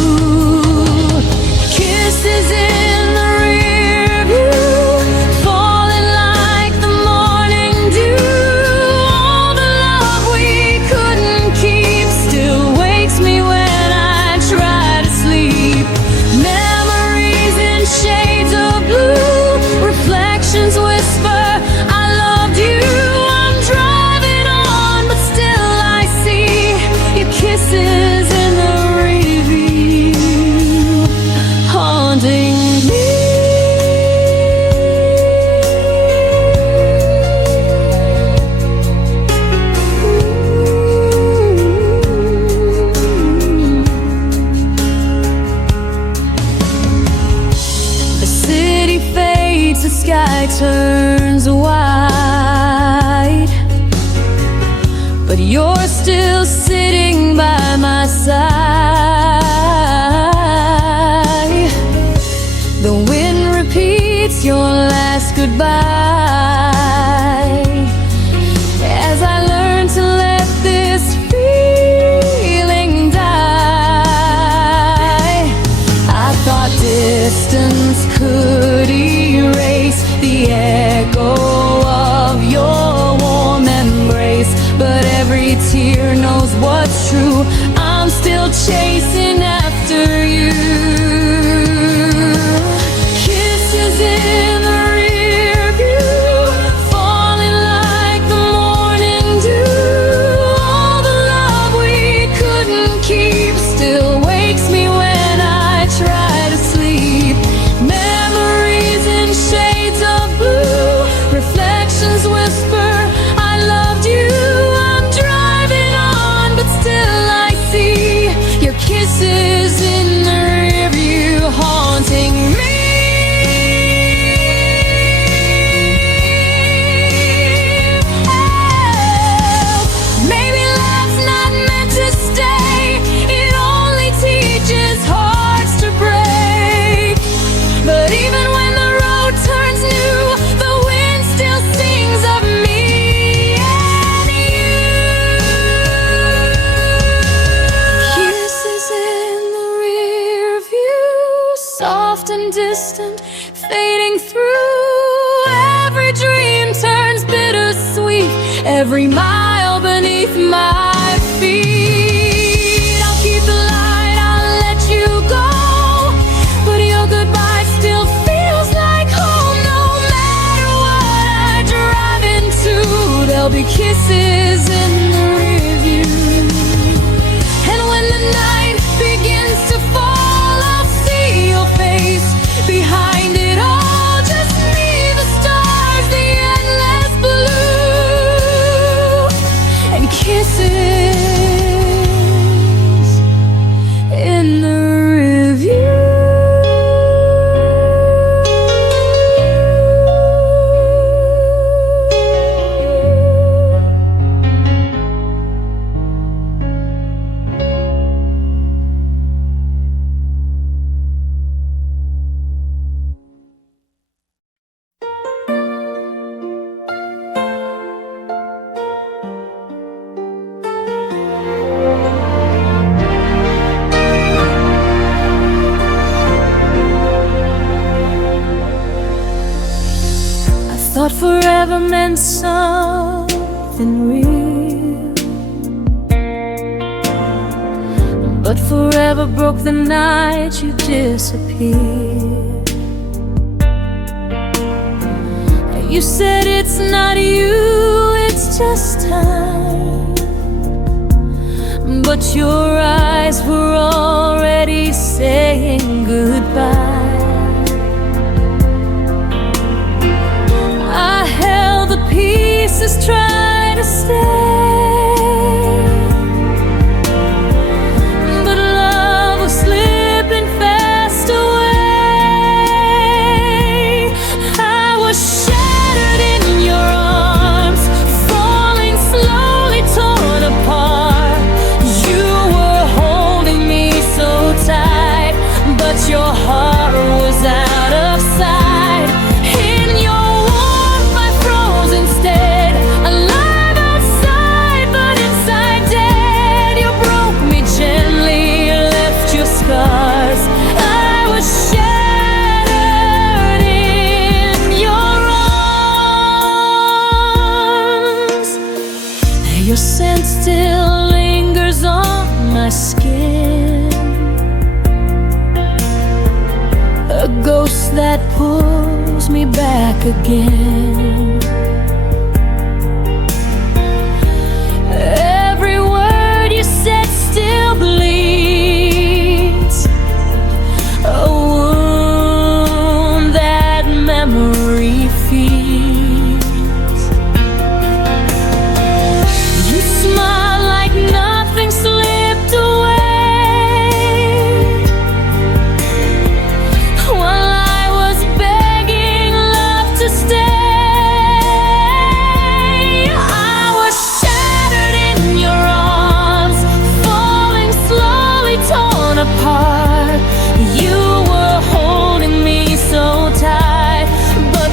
Kisses in the rear view, falling like the morning dew. All the love we couldn't keep still wakes me when I try to sleep. Memories in shades of blue, reflections whisper, I loved you. I'm driving on, but still I see your kisses in the review, haunting me. The city fades, the sky turns white, but you're still sitting by my side. The wind repeats your last goodbye as I learn to let this feeling die. I thought distance could erase the echo of your warm embrace, but every tear knows what's true. I'm still chasing after you. Kisses in the rear view, falling like the morning dew. All the love we couldn't keep still wakes me when I try to sleep. Memories in shades of blue, reflections whisper, I loved you. I'm driving on, but still I see your kisses in the rear view, haunting me. Maybe love's not meant to stay, it only teaches hearts to break. But even when the road turns new, the wind still sings of me and you. Kisses in the rear view, soft and distant, fading through. Every dream turns bittersweet, every mile beneath my feet. I'll keep the light, I'll let you go, but your goodbye still feels like home. No matter what I drive into, there'll be kisses in the rear view. And when the night begins to fall, I'll see your face behind it all. Just me, the stars, the endless blue, and kisses in the review. never broke the night you disappeared. You said it's not you, it's just time. But your eyes were already saying goodbye. I held the pieces, tried to stay. Your heart was out of sight. In your warmth I froze instead. Alive outside but inside dead. You broke me gently, left your scars. I was shattered in your arms. Your scent still lingers on my skin, a ghost that pulls me back again. Every word you said still bleeds, a wound that memory feeds. You smile like nothing slipped away.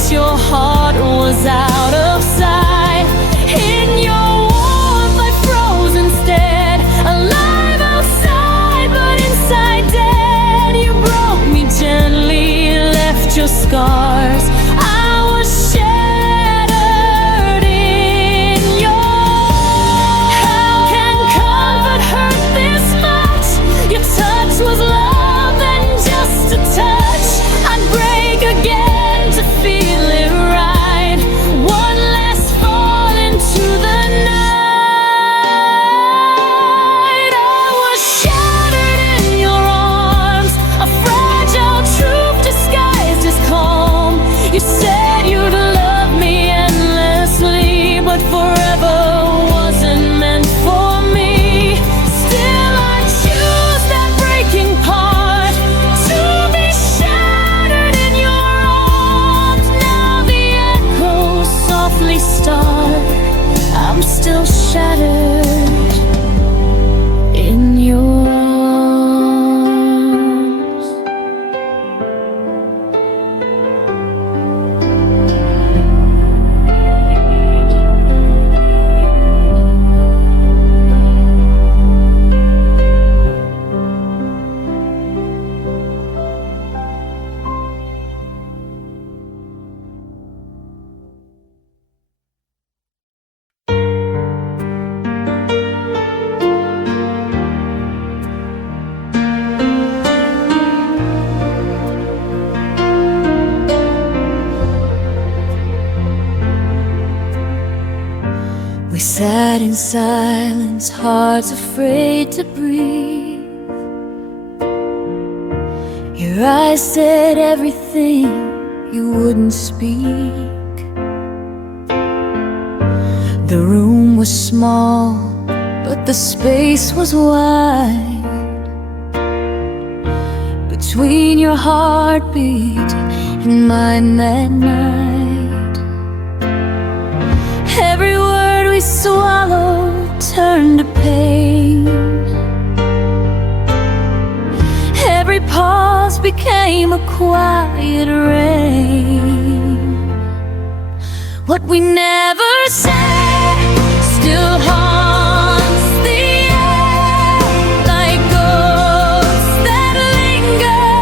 Your heart was out of sight. In your warmth I froze instead. Alive outside but inside dead. You broke me gently, left your scars. I was shattered in your. How can comfort hurt this much? Your touch was love and just a touch. I'd break again to feel it right. One last fall into the night. I was shattered in your arms, a fragile truth disguised as calm. You said you'd love me endlessly, but forever wasn't meant for me. Still I choose that breaking part, to be shattered in your arms. Now the echoes softly start. I'm still shattered in your arms. We sat in silence, hearts afraid to breathe. Your eyes said everything you wouldn't speak. The room was small, but the space was wide. Between your heartbeat and mine that night, every word we swallowed turned to pain. Every pause became a quiet rain. What we never said still haunts the air, like ghosts that linger,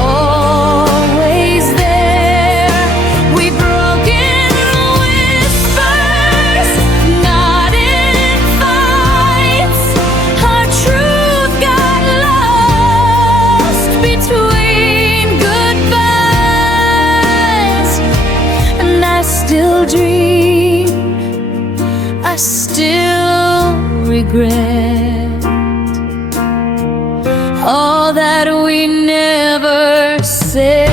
always there. We've broken whispers, not in fights. Our truth got lost still regret all that we never said.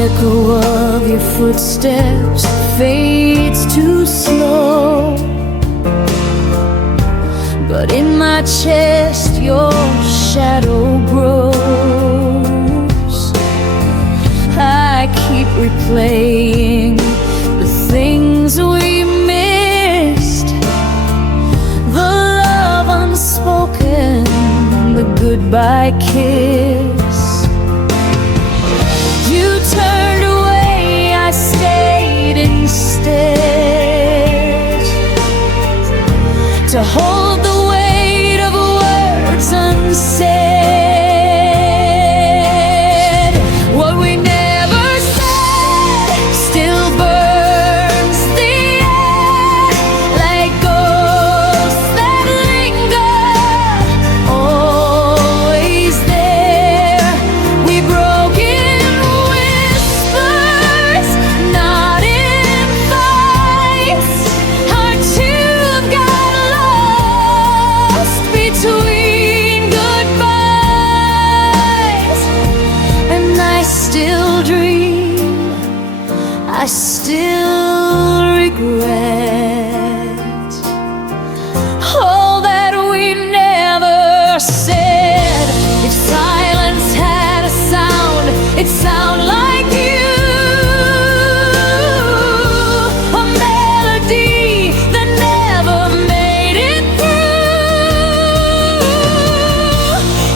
Echo of your footsteps fades too slow, but in my chest your shadow grows. I keep replaying the things we missed, the love unspoken, the goodbye kiss. You turned away, I stayed instead to hold the weight of words unsaid. What we never said still burns the air like ghosts that linger, always there. We broke in whispers, not in fights. Our tooth got lost between goodbyes, and I still dream, I still regret all that we never said. If silence had a sound, it'd sound like you, a melody that never made it through.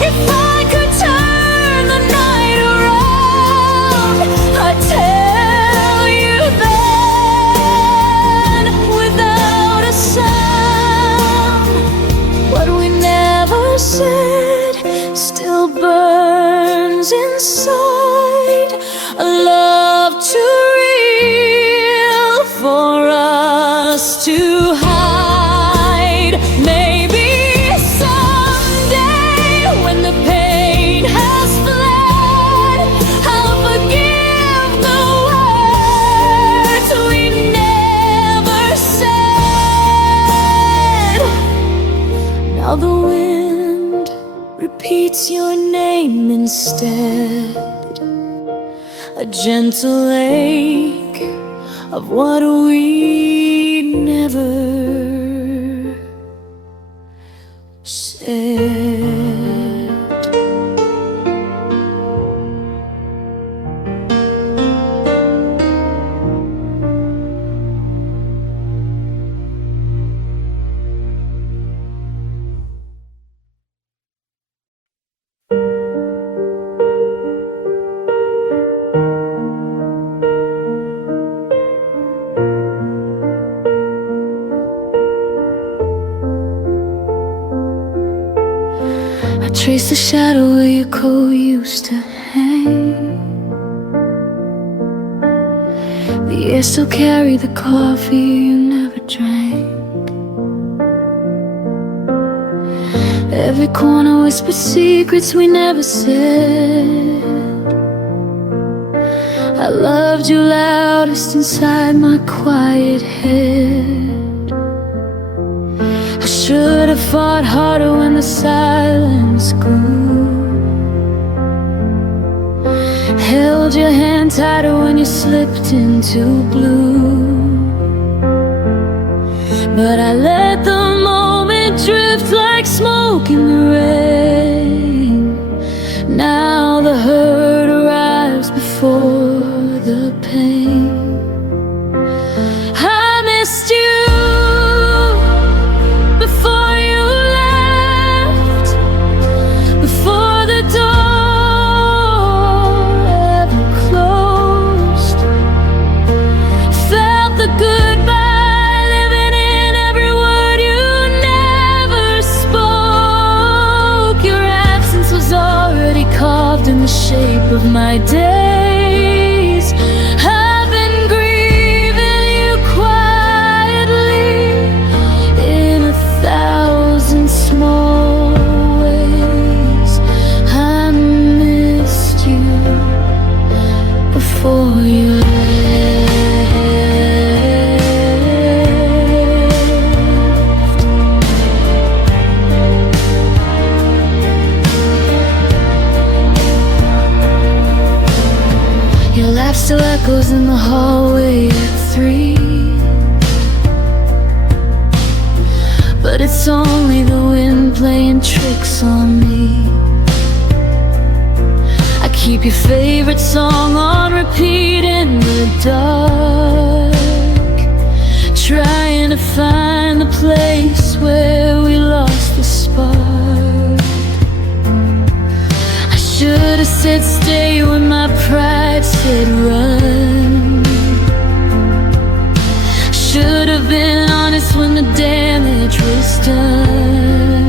If I could turn the night around, I'd tell you then, without a sound, what we never said still burns inside. A love too real for us to hide. Maybe someday when the pain has fled, I'll forgive the words we never said. Now the wind repeats your name instead, a gentle ache of what we never said. Trace the shadow where your coat used to hang. The air still carried the coffee you never drank. Every corner whispered secrets we never said. I loved you loudest inside my quiet head. I should have fought harder when the silence grew. Held your hand tighter when you slipped into blue. But I let the moment drift like smoke in the rain. Now the hurt arrives before the pain. I missed you before you left, before the door ever closed. Felt the goodbye living in every word you never spoke. Your absence was already carved in the shape of my days. I've been grieving you quietly in 1,000 echoes in the hallway at 3. But it's only the wind playing tricks on me. I keep your favorite song on repeat in the dark, trying to find the place where we lost the spark. I should have said stay when my pride said run. Should have been honest when the damage was done.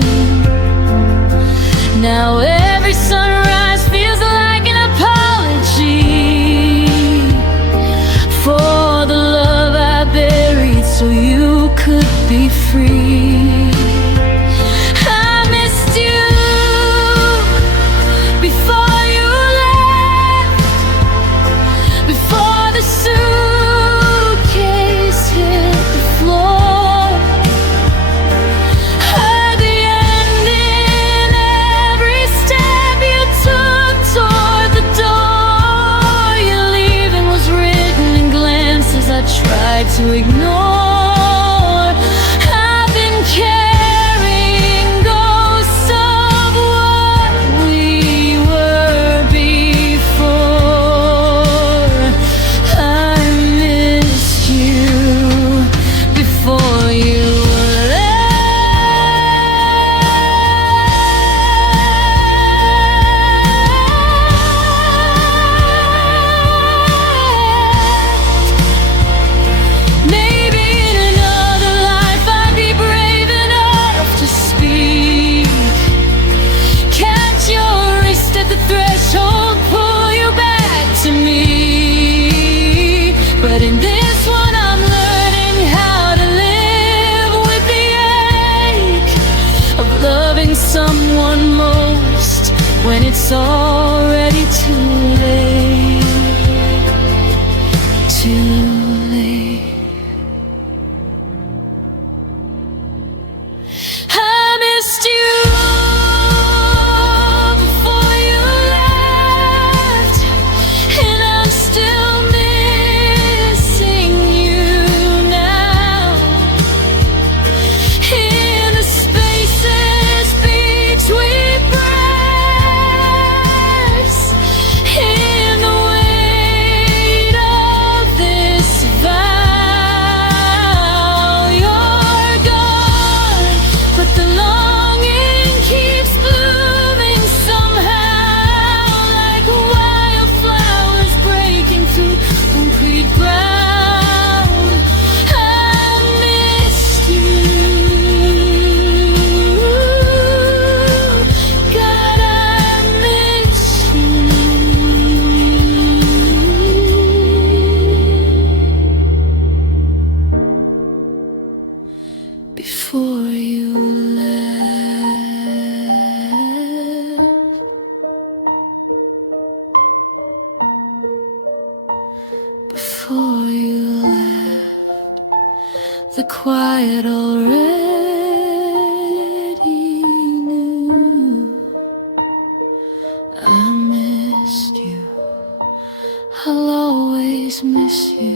Now every sunrise feels like an apology for the love I buried so you could be free. I missed you before you left, before the suitcase hit the floor. Heard the end in every step you took toward the door. Your leaving was written in glances I tried to ignore. I've been carrying ghosts of what we were before. I missed you before you left. Maybe in another life I'd be brave enough to speak. Catch your wrist at the threshold, pull you back to me. But in this one I'm learning how to live with the ache of loving someone most when it's already too late. Too late. I missed you before you left, and I'm still missing you now. In the spaces between breaths, in the weight of this vow, you're gone, but the longing keeps blooming somehow, like wildflowers breaking through concrete ground. I missed you. God, I miss you before you left. Before you left, the quiet already knew. I missed you. I'll always miss you.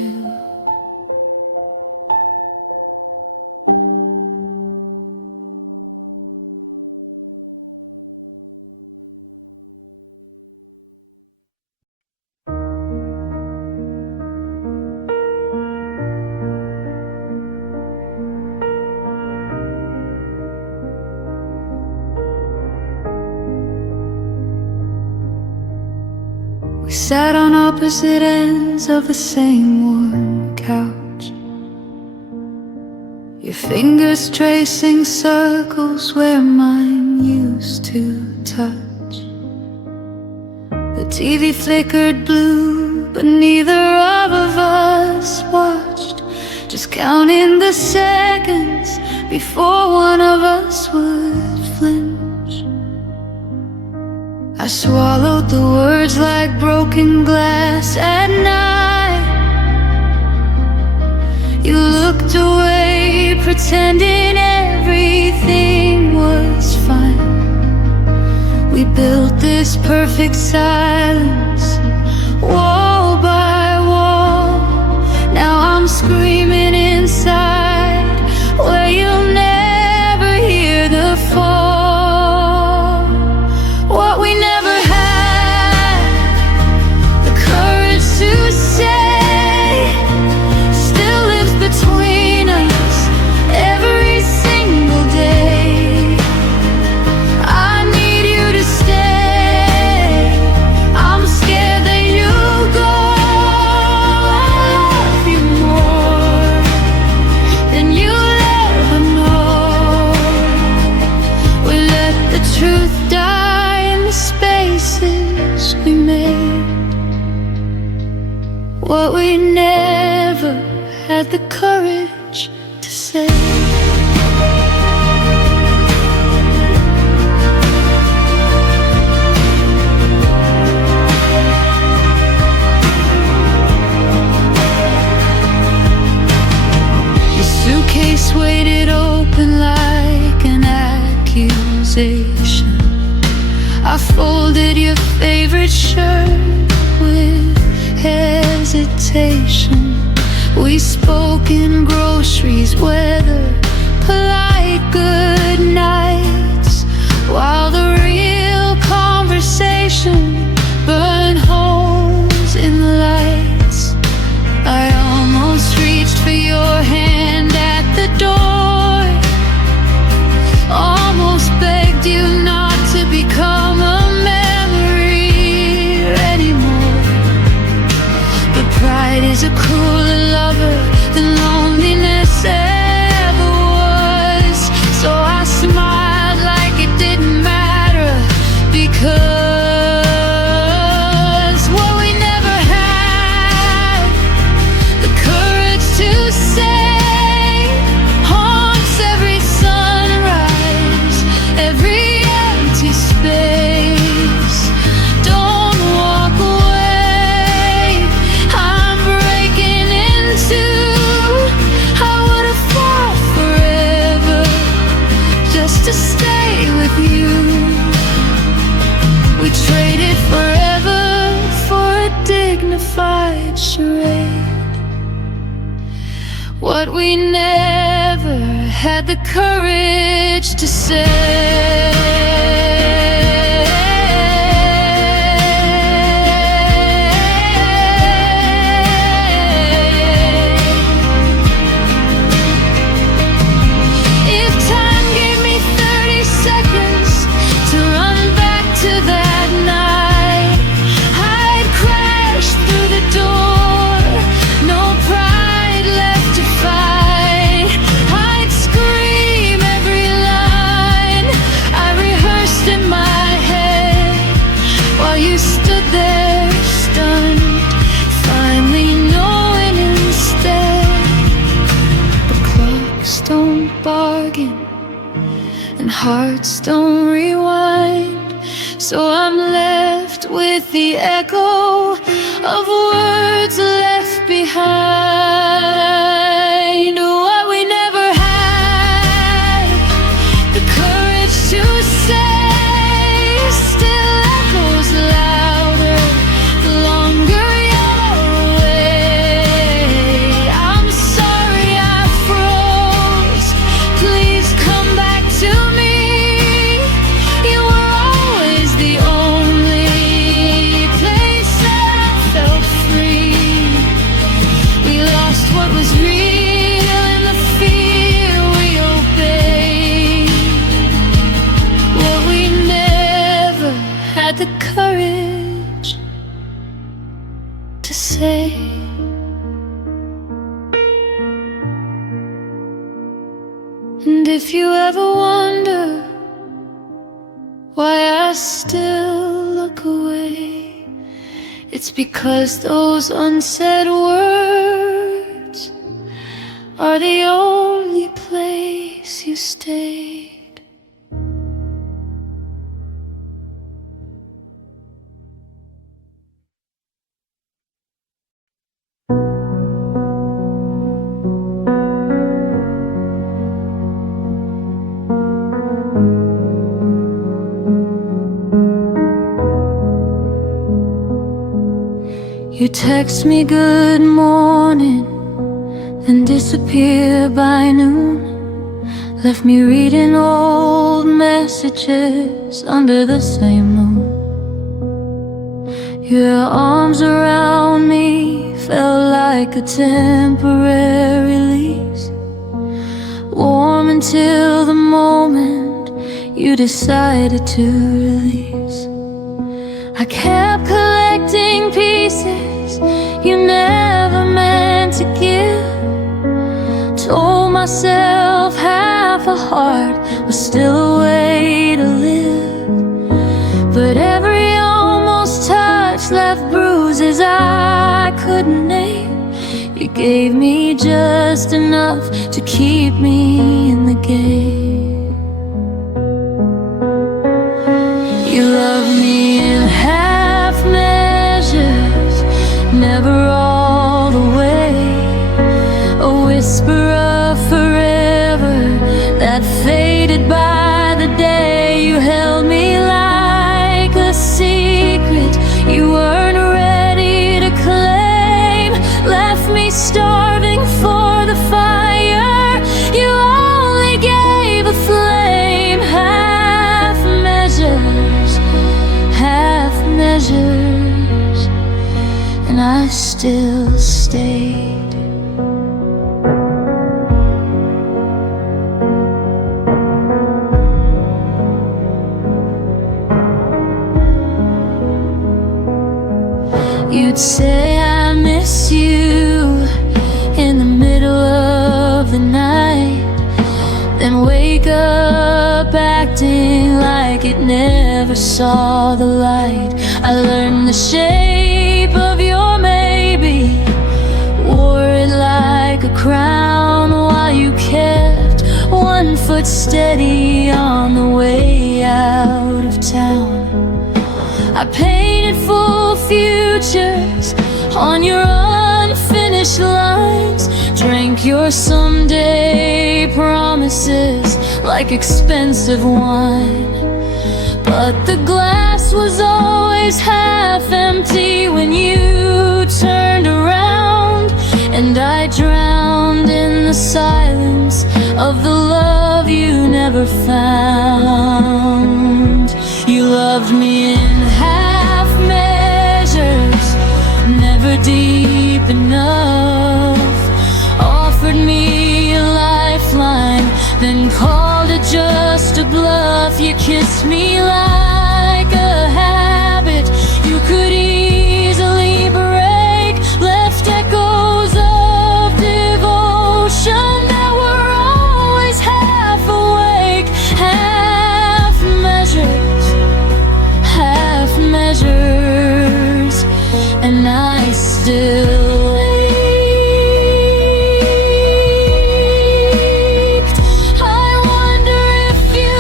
We sat on opposite ends of the same worn couch, your fingers tracing circles where mine used to touch. The TV flickered blue, but neither of us watched, just counting the seconds before one of us would flinch. I swallowed the words like broken glass at night. You looked away, pretending everything was fine. We built this perfect silence, wall by wall. what we never had the courage to say. Your suitcase weighted open like an accusation. I folded your favorite shirt with hesitation. We spoke in groceries, weather, polite good nights, while the real conversation burned holes in the lights. I almost reached for your hand at the door, almost begged you not to become a memory anymore. But pride is a crueler lover than loneliness ever was. So I smiled like it didn't matter, because what we never had the courage to say haunts every sunrise, every empty space. Don't walk away, I'm breaking into. I would have fought forever just to stay with you. We traded forever for a dignified charade, what we never had the courage to say. If time gave me 30 seconds to run back to that night, I'd crash through the door, no pride left to fight. I'd scream every line I rehearsed in my head, while you stood there stunned, finally knowing instead the clocks don't bargain and hearts don't rewind. So I'm left with the echo of words left behind. What we never had the courage to say still echoes louder the longer you're away. I'm sorry I froze, please come back to me. You were always the only place that I felt free. We lost what was real in the fear we obeyed, what we never had the courage to say. And if you ever wonder why I still look away, it's because those unsaid words are the only place you stayed. You text me good morning, then disappear by noon. Left me reading old messages under the same moon. Your arms around me felt like a temporary release, warm until the moment you decided to release. I kept collecting pieces you never meant to give. Told myself half a heart was still a way to live, but every almost touch left bruises I couldn't name. gave me just enough to keep me in the game. You loved me in half measures, never all the way. A whisper of forever that faded by the day. You held me like a secret you weren't ready to claim. Left me starving for the fire you only gave a flame. Half measures, half measures, and I still stayed. You'd say I miss you in the middle of the night, then wake up acting like it never saw the light. I learned the shape of your maybe, wore it like a crown while you kept one foot steady on the way out of town. I painted full futures on your unfinished lines, drank your someday promises like expensive wine. But the glass was always half empty when you turned around, and I drowned in the silence of the love you never found. You loved me in half measures, never deep enough. Offered me a lifeline, then called it just a bluff. You kissed me like a habit you could easily break, left echoes of devotion that were always half awake. Half measures, half measures, and I still ached. I wonder if you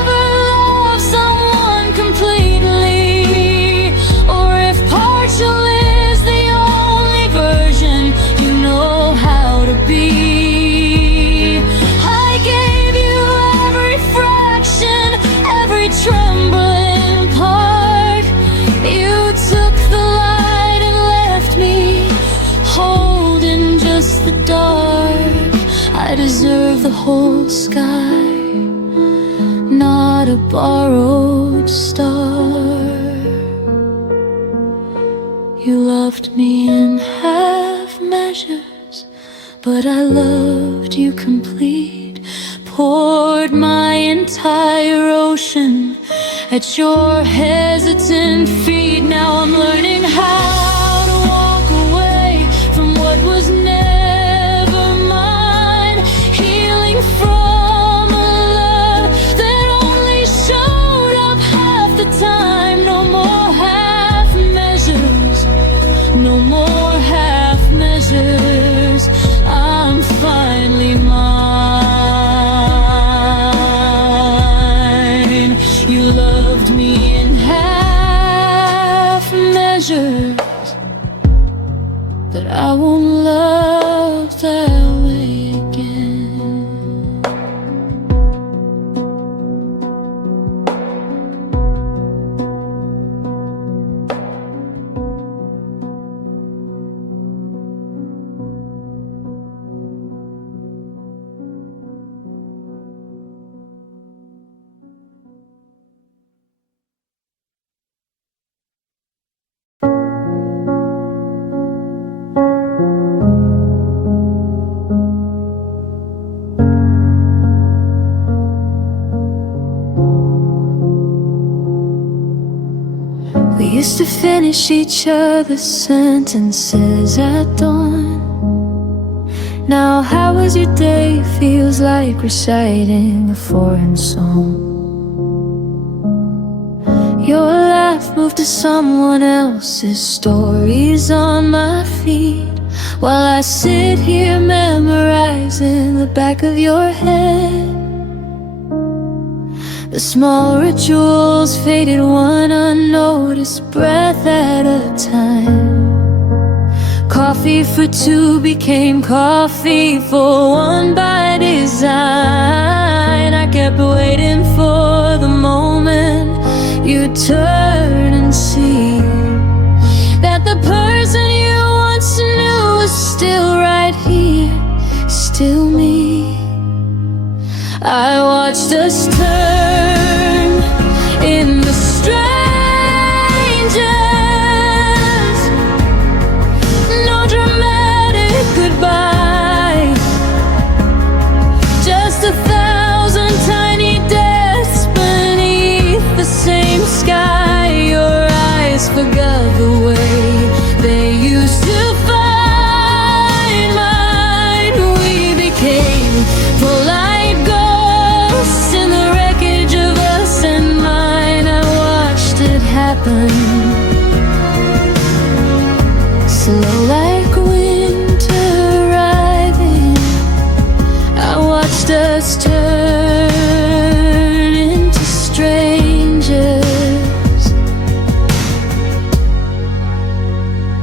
ever love someone completely, or if partial is the only version you know how to be. I gave you every fraction, every trembling part. You took the light and left me holding just the dark. I deserve the whole sky, not a borrowed star. You loved me in half measures, but I loved you complete. Poured my entire ocean at your hesitant feet. Now I'm learning how to walk away from what was never mine, healing from a love that only showed up half the time. No more half measures, no more half measures. I'm finally mine. You loved me in half measures, but I won't love that way again. We used to finish each other's sentences at dawn. Now how was your day feels like reciting a foreign song. Your laugh moved to someone else's stories on my feet. while I sit here memorizing the back of your head. The small rituals faded one unnoticed breath at a time. Coffee for two became coffee for one by design. I kept waiting for the moment you'd turn and see that the person you once knew was still right here, still me. I watched us turn into strangers. No dramatic goodbye, just 1,000 tiny deaths beneath the same sky. Your eyes forgot the way they used to find mine. We became polite ghosts in the wreckage of us and mine. I watched it happen, slow like winter arriving. I watched us turn into strangers,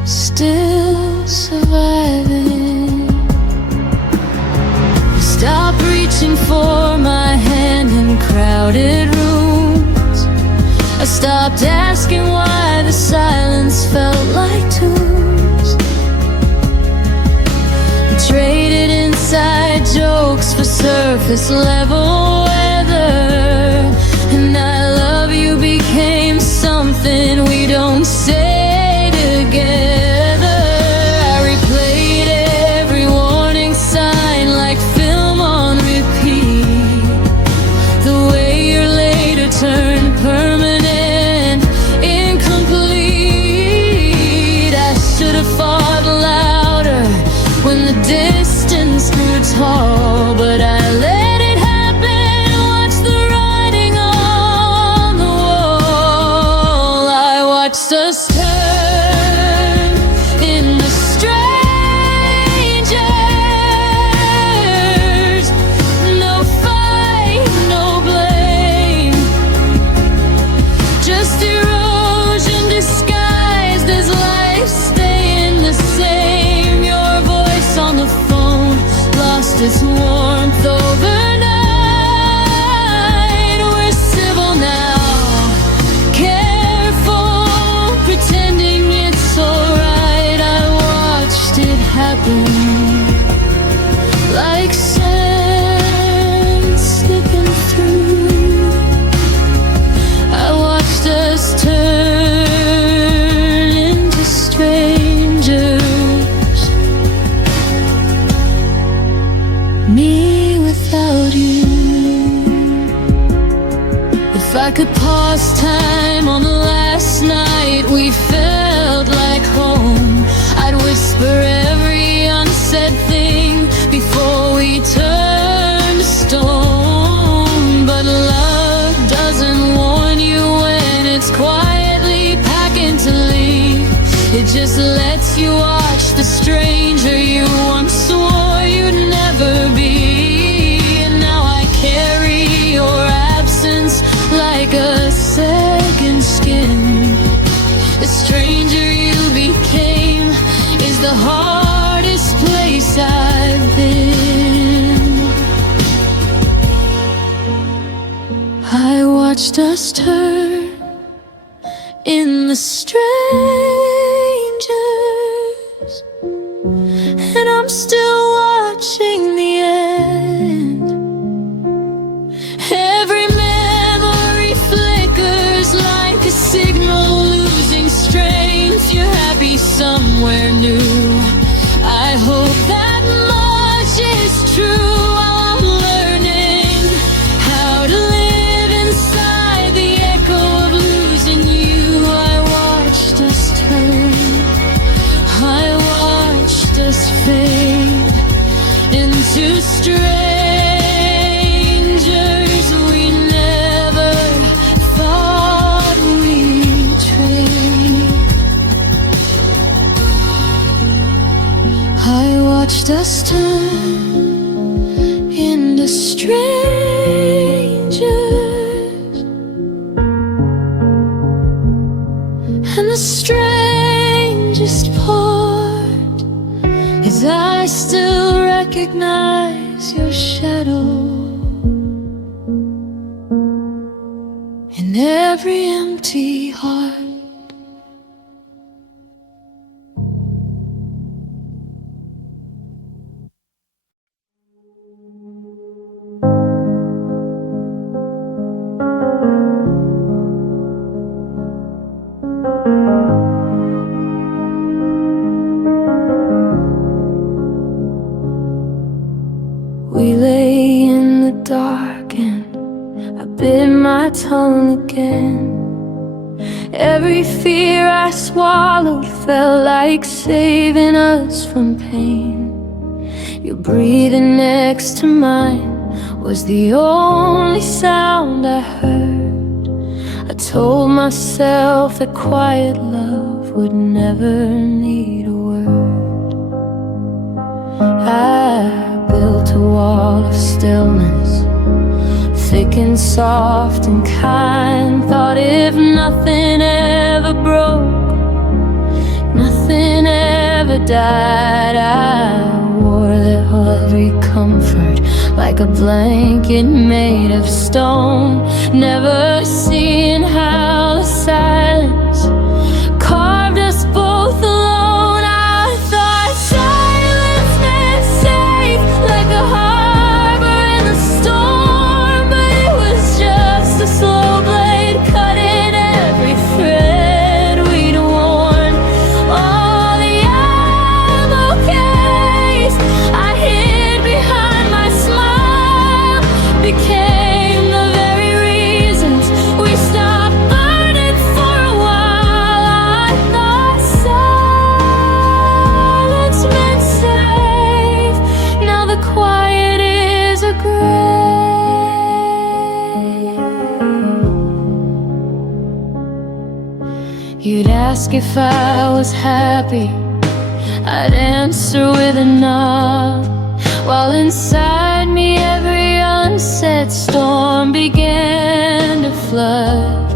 still surviving. Stop reaching for my hand in crowded rooms. I stopped asking why the silence felt like tunes. Traded inside jokes for surface level weather, and I love you became something we don't say together. I replayed every warning sign like film on repeat. The way your later turned permanent, incomplete. I should have fought louder when the distance grew tall, but I let it happen. Watch the writing on the wall. I watched us turn into strangers. No fight, no blame, just erosion disguised as life staying the same. Your voice on the phone lost its warmth overnight. We're civil now, careful, pretending it's alright. I watched it happen like sand slipping through. I watched us turn into strangers, me without you. If I could pause time on the last night we felt like home, I'd whisper every unsaid thing before we turned to stone. But love doesn't warn you when it's quietly packing to leave. It just lets you watch the stranger you once swore you'd never be. And now I carry your absence like a second skin. The stranger you became is the hardest place I've been. I watched us turn in the strangers, and I'm still watching the end. Every memory flickers like a signal losing strength. You're happy somewhere new. I hope that much is true. While I'm learning how to live inside the echo of losing you, I watched us turn, I watched us fade into strangers we never thought we'd trade. us turn into strangers, and the strangest part is I still recognize your shadow in every empty heart. We lay in the dark and I bit my tongue again. Every fear I swallowed felt like saving us from pain. Your breathing next to mine was the only sound I heard. I told myself that quiet love would never need a word. I built a wall of stillness, thick and soft and kind. Thought if nothing ever broke, nothing ever died. I wore that heavy comfort like a blanket made of stone, never seeing how the silence carved us both alone. I thought silence meant safe, like a harbor in the storm, but it was just a slow blade cutting every thread we'd worn. All the I'm okays I hid behind my smile became the very reasons we stopped burning for a while. I thought silence meant safe, now the quiet is a grave. You'd ask if I was happy, I'd answer with a nod, while inside me every unsaid storm began to flood.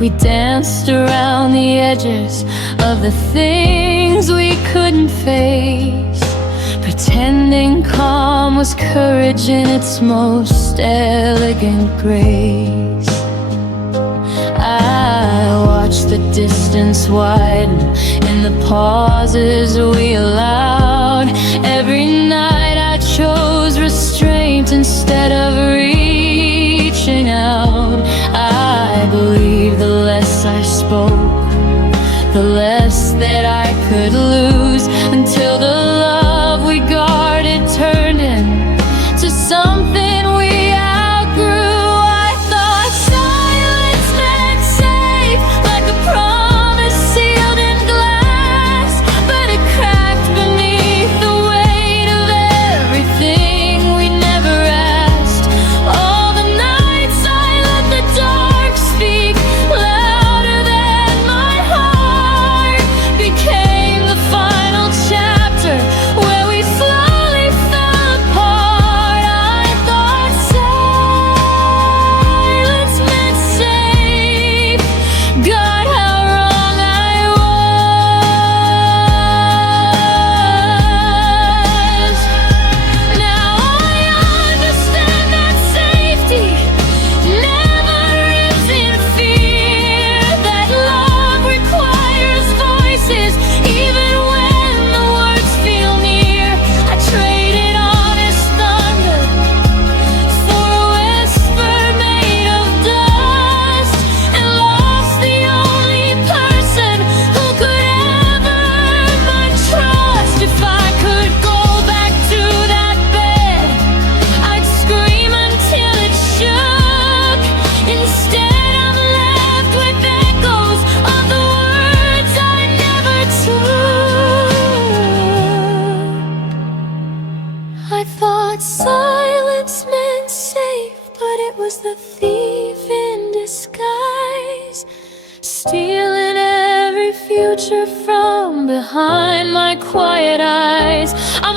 We danced around the edges of the things we couldn't face, pretending calm was courage in its most elegant grace. I watched the distance widen in the pauses we allowed. Every night I chose restraint instead of reaching out. I believed the less I spoke, the less that I could lose, until the love we guarded turned into something we outgrew. I thought silence meant safe, like a promise sealed in glass, but it cracked beneath the weight of everything we never asked. All the nights I let the dark speak louder than my heart became the final chapter where we slowly fell apart. I thought silence meant safe. God, how wrong I was. Now I understand that safety never lives in fear, that love requires voices even when the words feel near. I traded honest thunder for a whisper made of dust, and lost the only person who could ever earn my trust. If I could go back to that bed, I'd scream until it shook. Instead I'm left with echoes of the words I never took. I thought silence meant safe, but it was the thief in disguise, stealing every future from behind my quiet eyes. I'm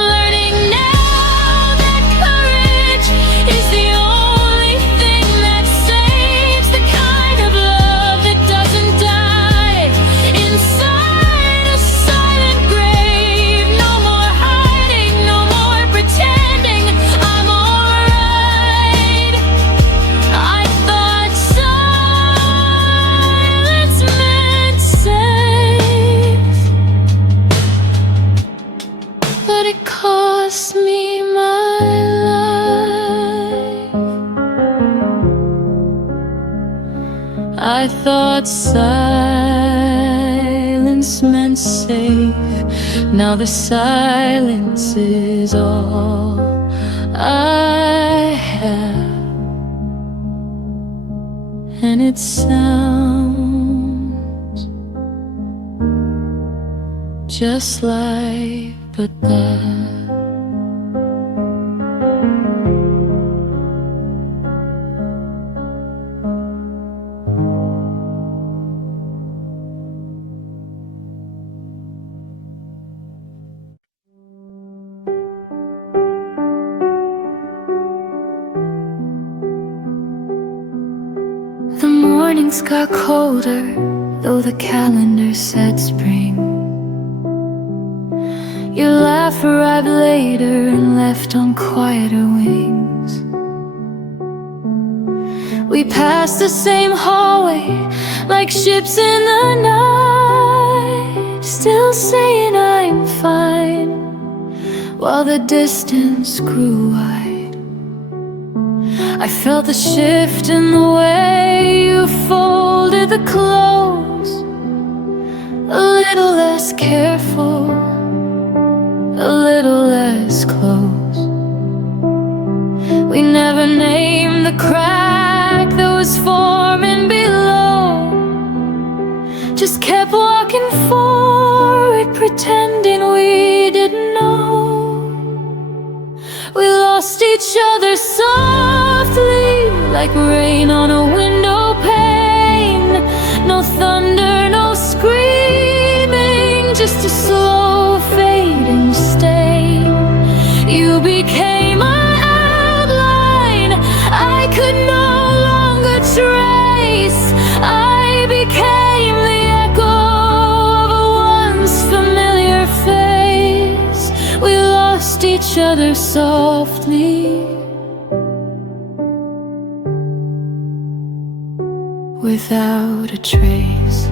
I thought silence meant safe. Now the silence is all I have, and it sounds just like but that. The mornings got colder, though the calendar said spring. Your laugh arrived later and left on quieter wings. We passed the same hallway like ships in the night, still saying I'm fine, while the distance grew wide. I felt the shift in the way you folded the clothes, a little less careful, a little less close. We never named the crack that was forming below, just kept walking forward, pretending we didn't know. We lost each other softly, like rain on a window pane. No thunder, no screaming, just a slow fading stain. You became my outline I could no longer trace. I became the echo of a once familiar face. We lost each other softly, without a trace.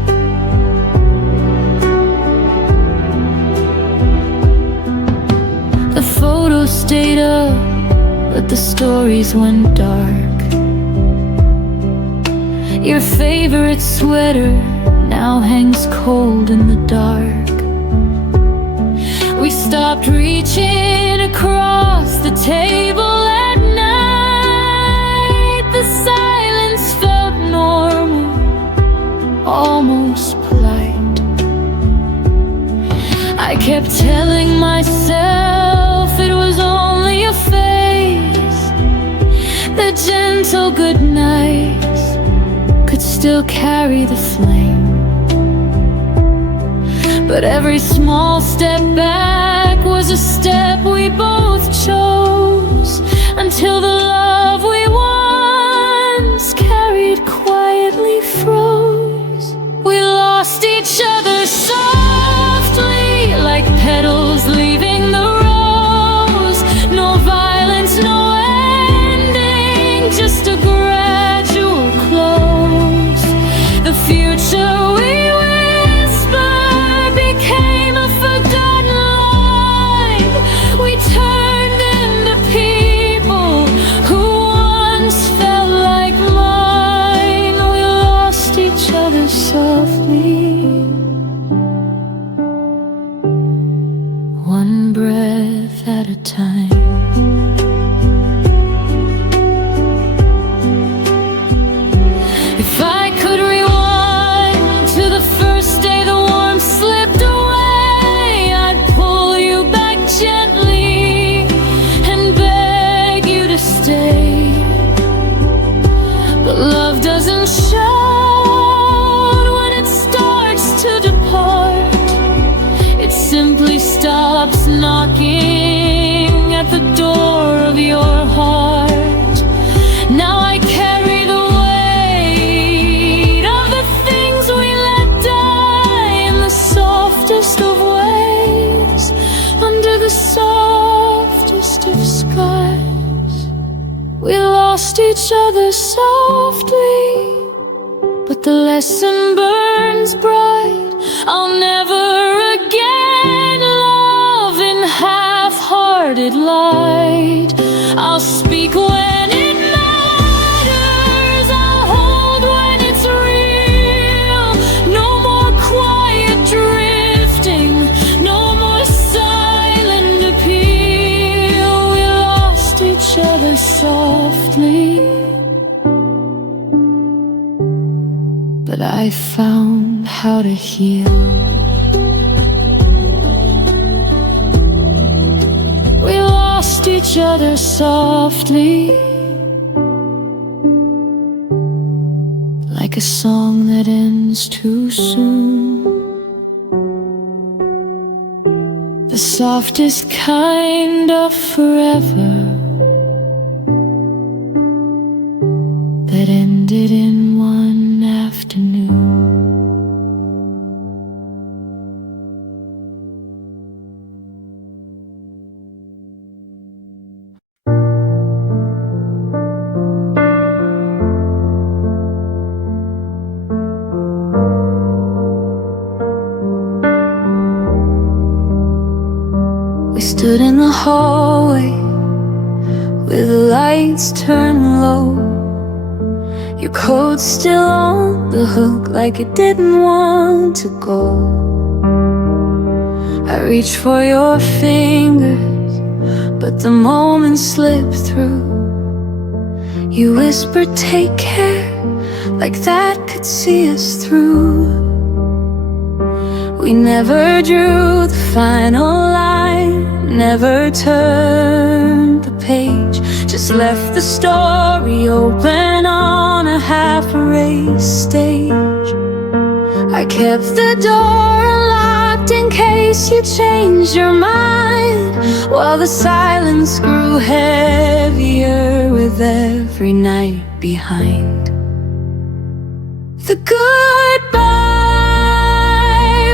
The photos stayed up, but the stories went dark. Your favorite sweater now hangs cold in the dark. We stopped reaching across the table at night. The silence felt normal, almost polite. I kept telling myself it was only a phase, that gentle good nights could still carry the flame. But every small step back was a step we both chose, until the love we once carried quietly froze. We lost each other softly, like petals leaving the rose. No violence, no ending, just a gradual close. The future we whispered became a forgotten line. We turned into people who once felt like mine. We lost each other softly, one breath at a time. If I could rewind to the first day the warmth slipped away, I'd pull you back gently and beg you to stay. But love doesn't shout when it starts to depart. It simply stops knocking at the door of your heart. Now I carry the weight of the things we let die in the softest of ways, under the softest of skies. We lost each other softly, but the lesson burns bright. I'll never again love in half-hearted light. I'll speak when it matters, I'll hold when it's real. but I found how to heal. We lost each other softly, like a song that ends too soon. The softest kind of forever that ended in one afternoon. We stood in the hallway with the lights turned low, your coat still on the hook like it didn't want to go. I reached for your fingers, but the moment slipped through. You whispered, take care, like that could see us through. We never drew the final line, never turned the page, just left the story open on a half-erased stage. I kept the door unlocked in case you changed your mind, while the silence grew heavier with every night behind. The goodbye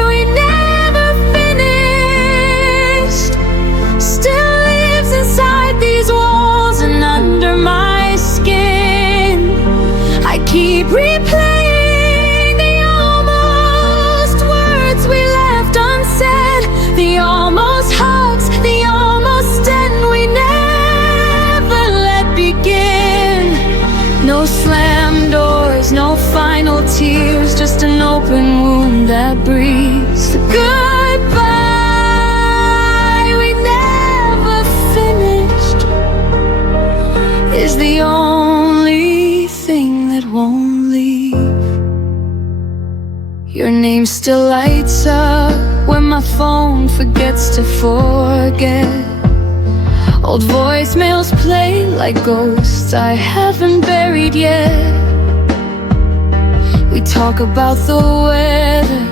we never finished still lives inside these walls and under my skin. I keep replaying the almost words we left unsaid, the almost hugs, the almost end we never let begin. No slam doors, no final tears, just an open wound that breathes. The goodbye we never finished is the only thing that won't leave. Your name still lights up when my phone forgets to forget. Old voicemails play like ghosts I haven't buried yet. We talk about the weather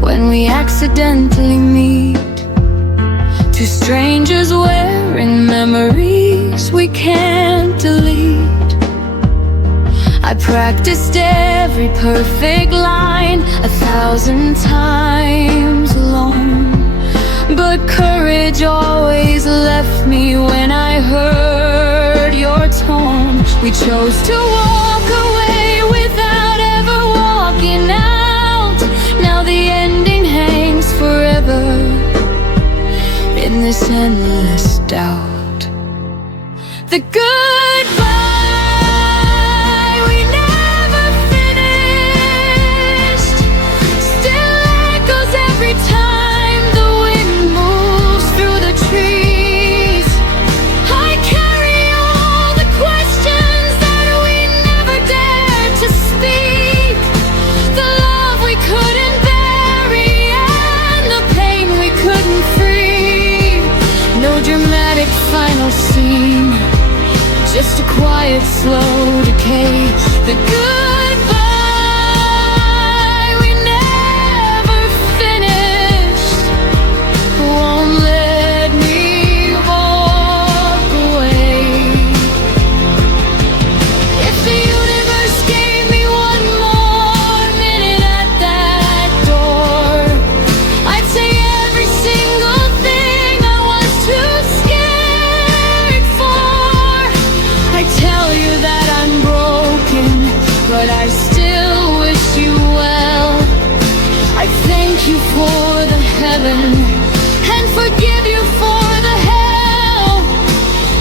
when we accidentally meet, two strangers wearing memories we can't delete. I practiced every perfect line 1,000 times alone, but courage always left me when I heard your tone. We chose to walk away without ever walking out. Now the ending hangs forever in this endless doubt. The goodbye we never finished still echoes every time the wind moves through the trees. I carry all the questions that we never dared to speak, the love we couldn't bury and the pain we couldn't free. No dramatic final scene, just a quiet, slow decay. The goodbye we never finished won't let me walk away. If the universe gave me one more minute at that door, I'd say every single thing I was too scared for. I tell you that I'm broken, but I still wish you well. I thank you for the heaven and forgive you for the hell,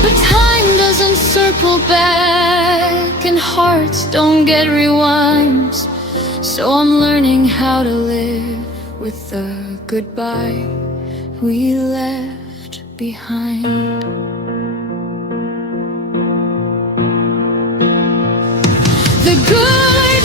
but time doesn't circle back and hearts don't get rewinds. So I'm learning how to live with the goodbye we left behind. The goodbye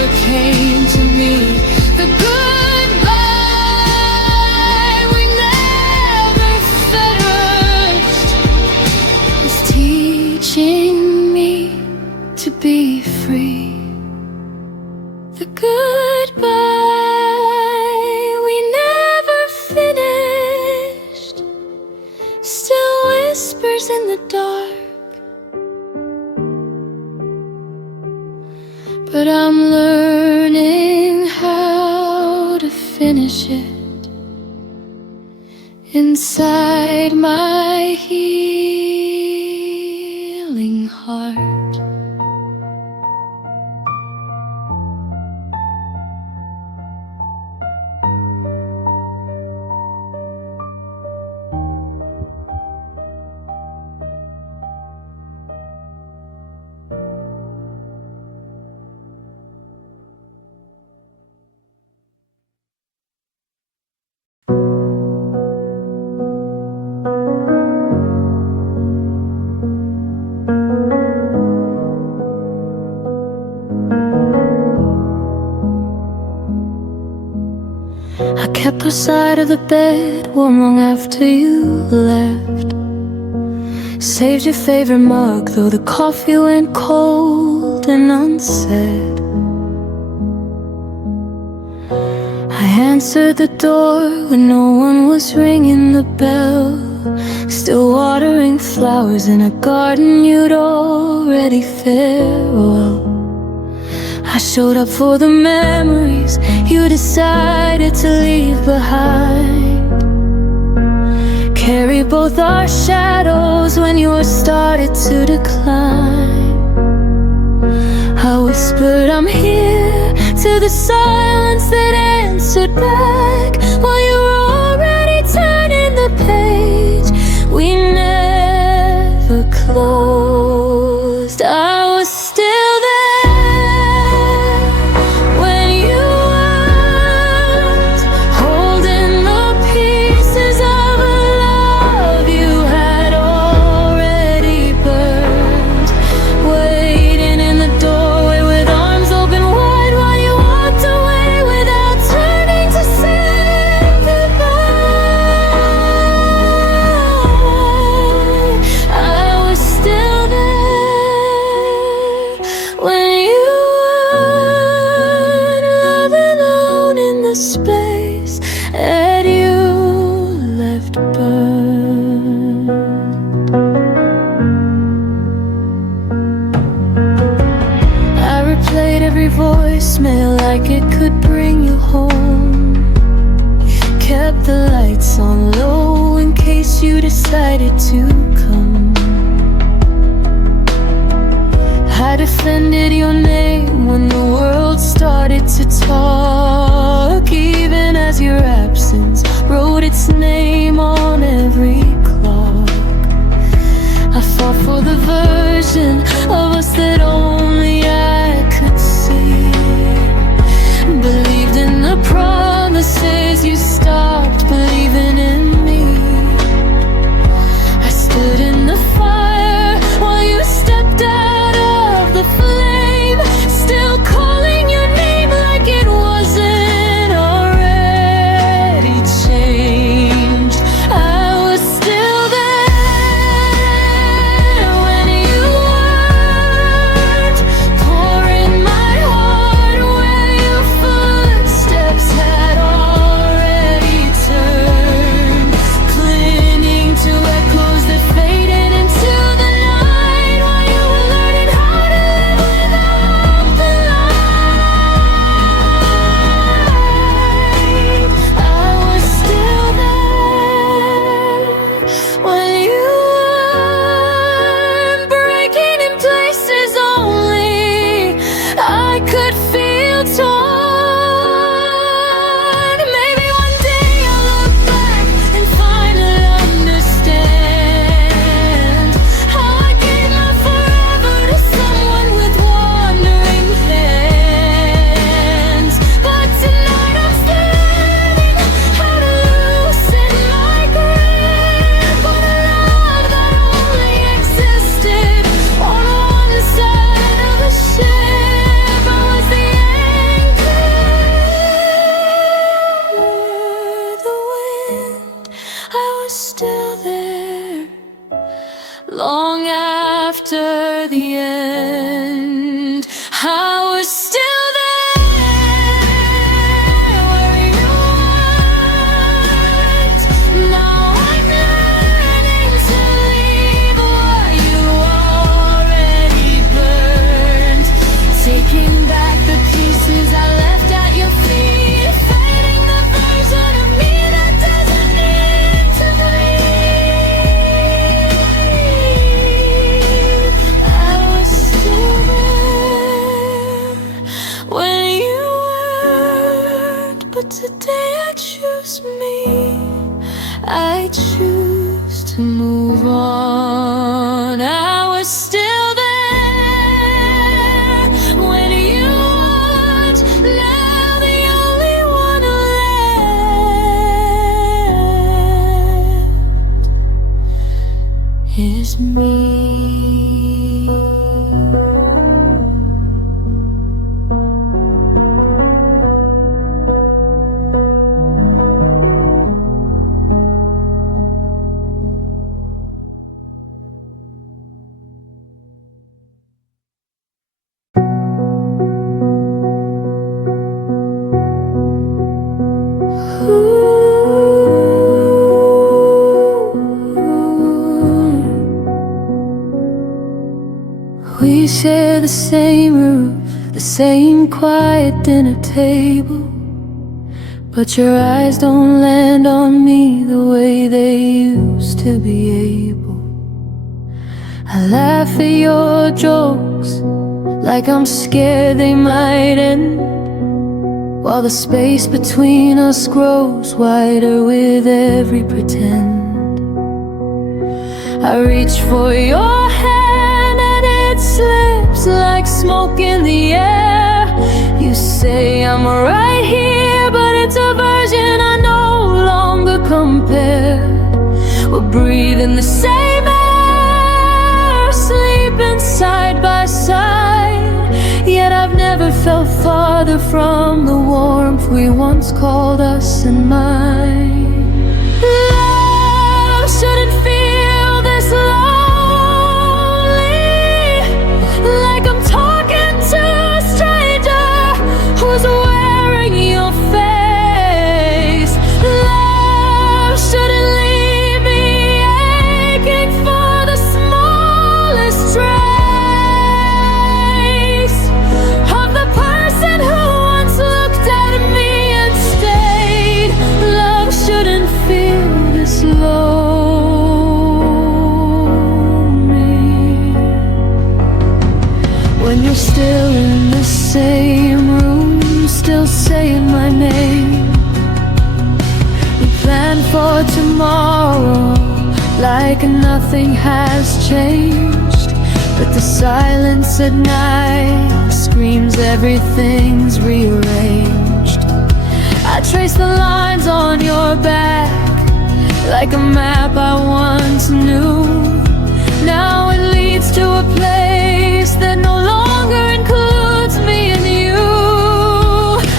never came to me. The goodbye we never finished is teaching me to be free. The goodbye we never finished still whispers in the dark. But I'm learning how to finish it inside my healing heart. I kept our side of the bed warm long after you left. Saved your favorite mug though the coffee went cold and unsaid. I answered the door when no one was ringing the bell. Still watering flowers in a garden you'd already farewell. I showed up for the memories you decided to leave behind. Carry both our shadows when yours started to decline. I whispered I'm here to the silence that answered back while you were already turning the page we never closed. I was still there voicemail like it could bring you home. Kept the lights on low in case you decided to come. I defended your name when the world started to talk, even as your absence wrote its name on every clock. I fought for the version of us that only I could see. Believed in the promises, you stopped believing in me. I stood in the fire while you stepped out of the flame, still calling your name like it wasn't already changed. I was still there when you weren't. was still there where you weren't. Now I'm learning to leave what you already burned, taking back the pieces I left at your feet, fighting the version of me that doesn't need to breathe. I was still there when you weren't, but today I choose me. I choose to move on. I was still there when you weren't. Now the only one left is me. We share the same roof, the same quiet dinner table, but your eyes don't land on me the way they used to be able. I laugh at your jokes like I'm scared they might end, while the space between us grows wider with every pretend. I reach for your hand and it slips like smoke in the air. You say I'm right here, but it's a version I no longer compare. We're breathing the same air, sleeping side by side, yet I've never felt farther from the warmth we once called us and mine. Love shouldn't feel this lonely, like I'm talking to a stranger who's wearing your face. Love shouldn't leave me aching for the smallest trace of the person who once looked at me and stayed. Love shouldn't feel this lonely when you're still in the same room, still saying my name. We plan for tomorrow like nothing has changed, but the silence at night screams everything's rearranged. I trace the lines on your back like a map I once knew. Now it leads to a place that no longer includes me and you.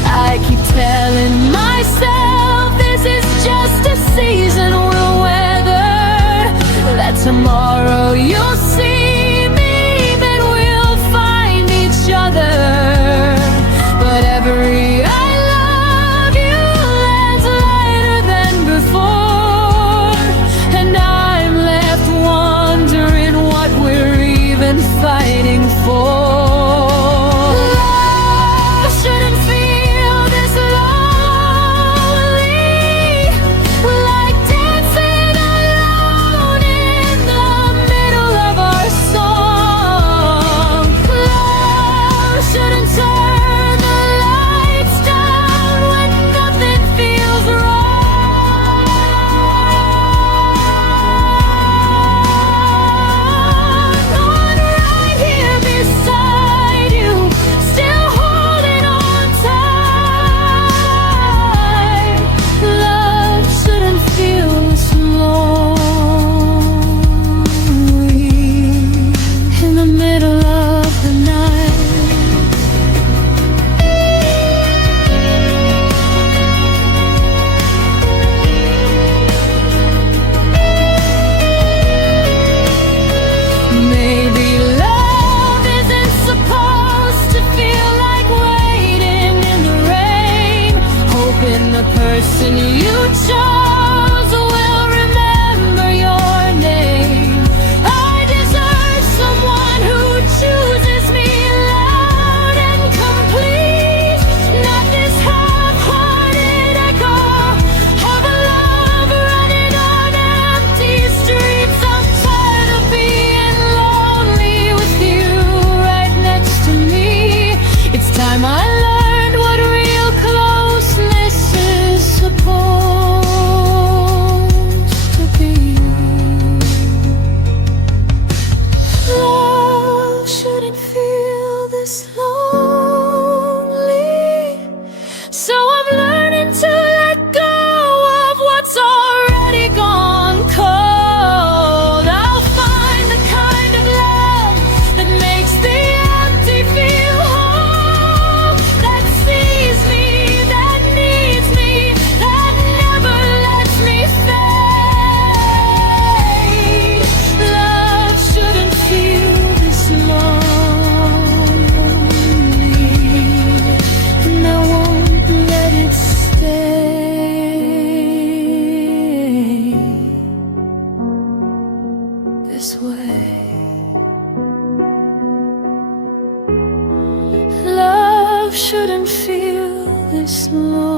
I keep telling myself this is just a season we'll weather, that tomorrow you'll see me, that we'll find each other. But every I love you lands lighter than before, and I'm left wondering what we're even fighting for. person you chose will remember your name. I deserve someone who chooses me loud and complete, not this half-hearted echo of a love running on empty streets. I'm tired of being lonely with you right next to me. It's time I learned what real closeness is supposed to be. Love shouldn't feel this lonely, so I'm learning to let go of what's already gone cold. I'll find the kind of love that makes the empty feel whole, that sees me, that needs me, that never lets me fade. Love shouldn't feel this lonely, and I won't let it stay this way. Love shouldn't feel this lonely.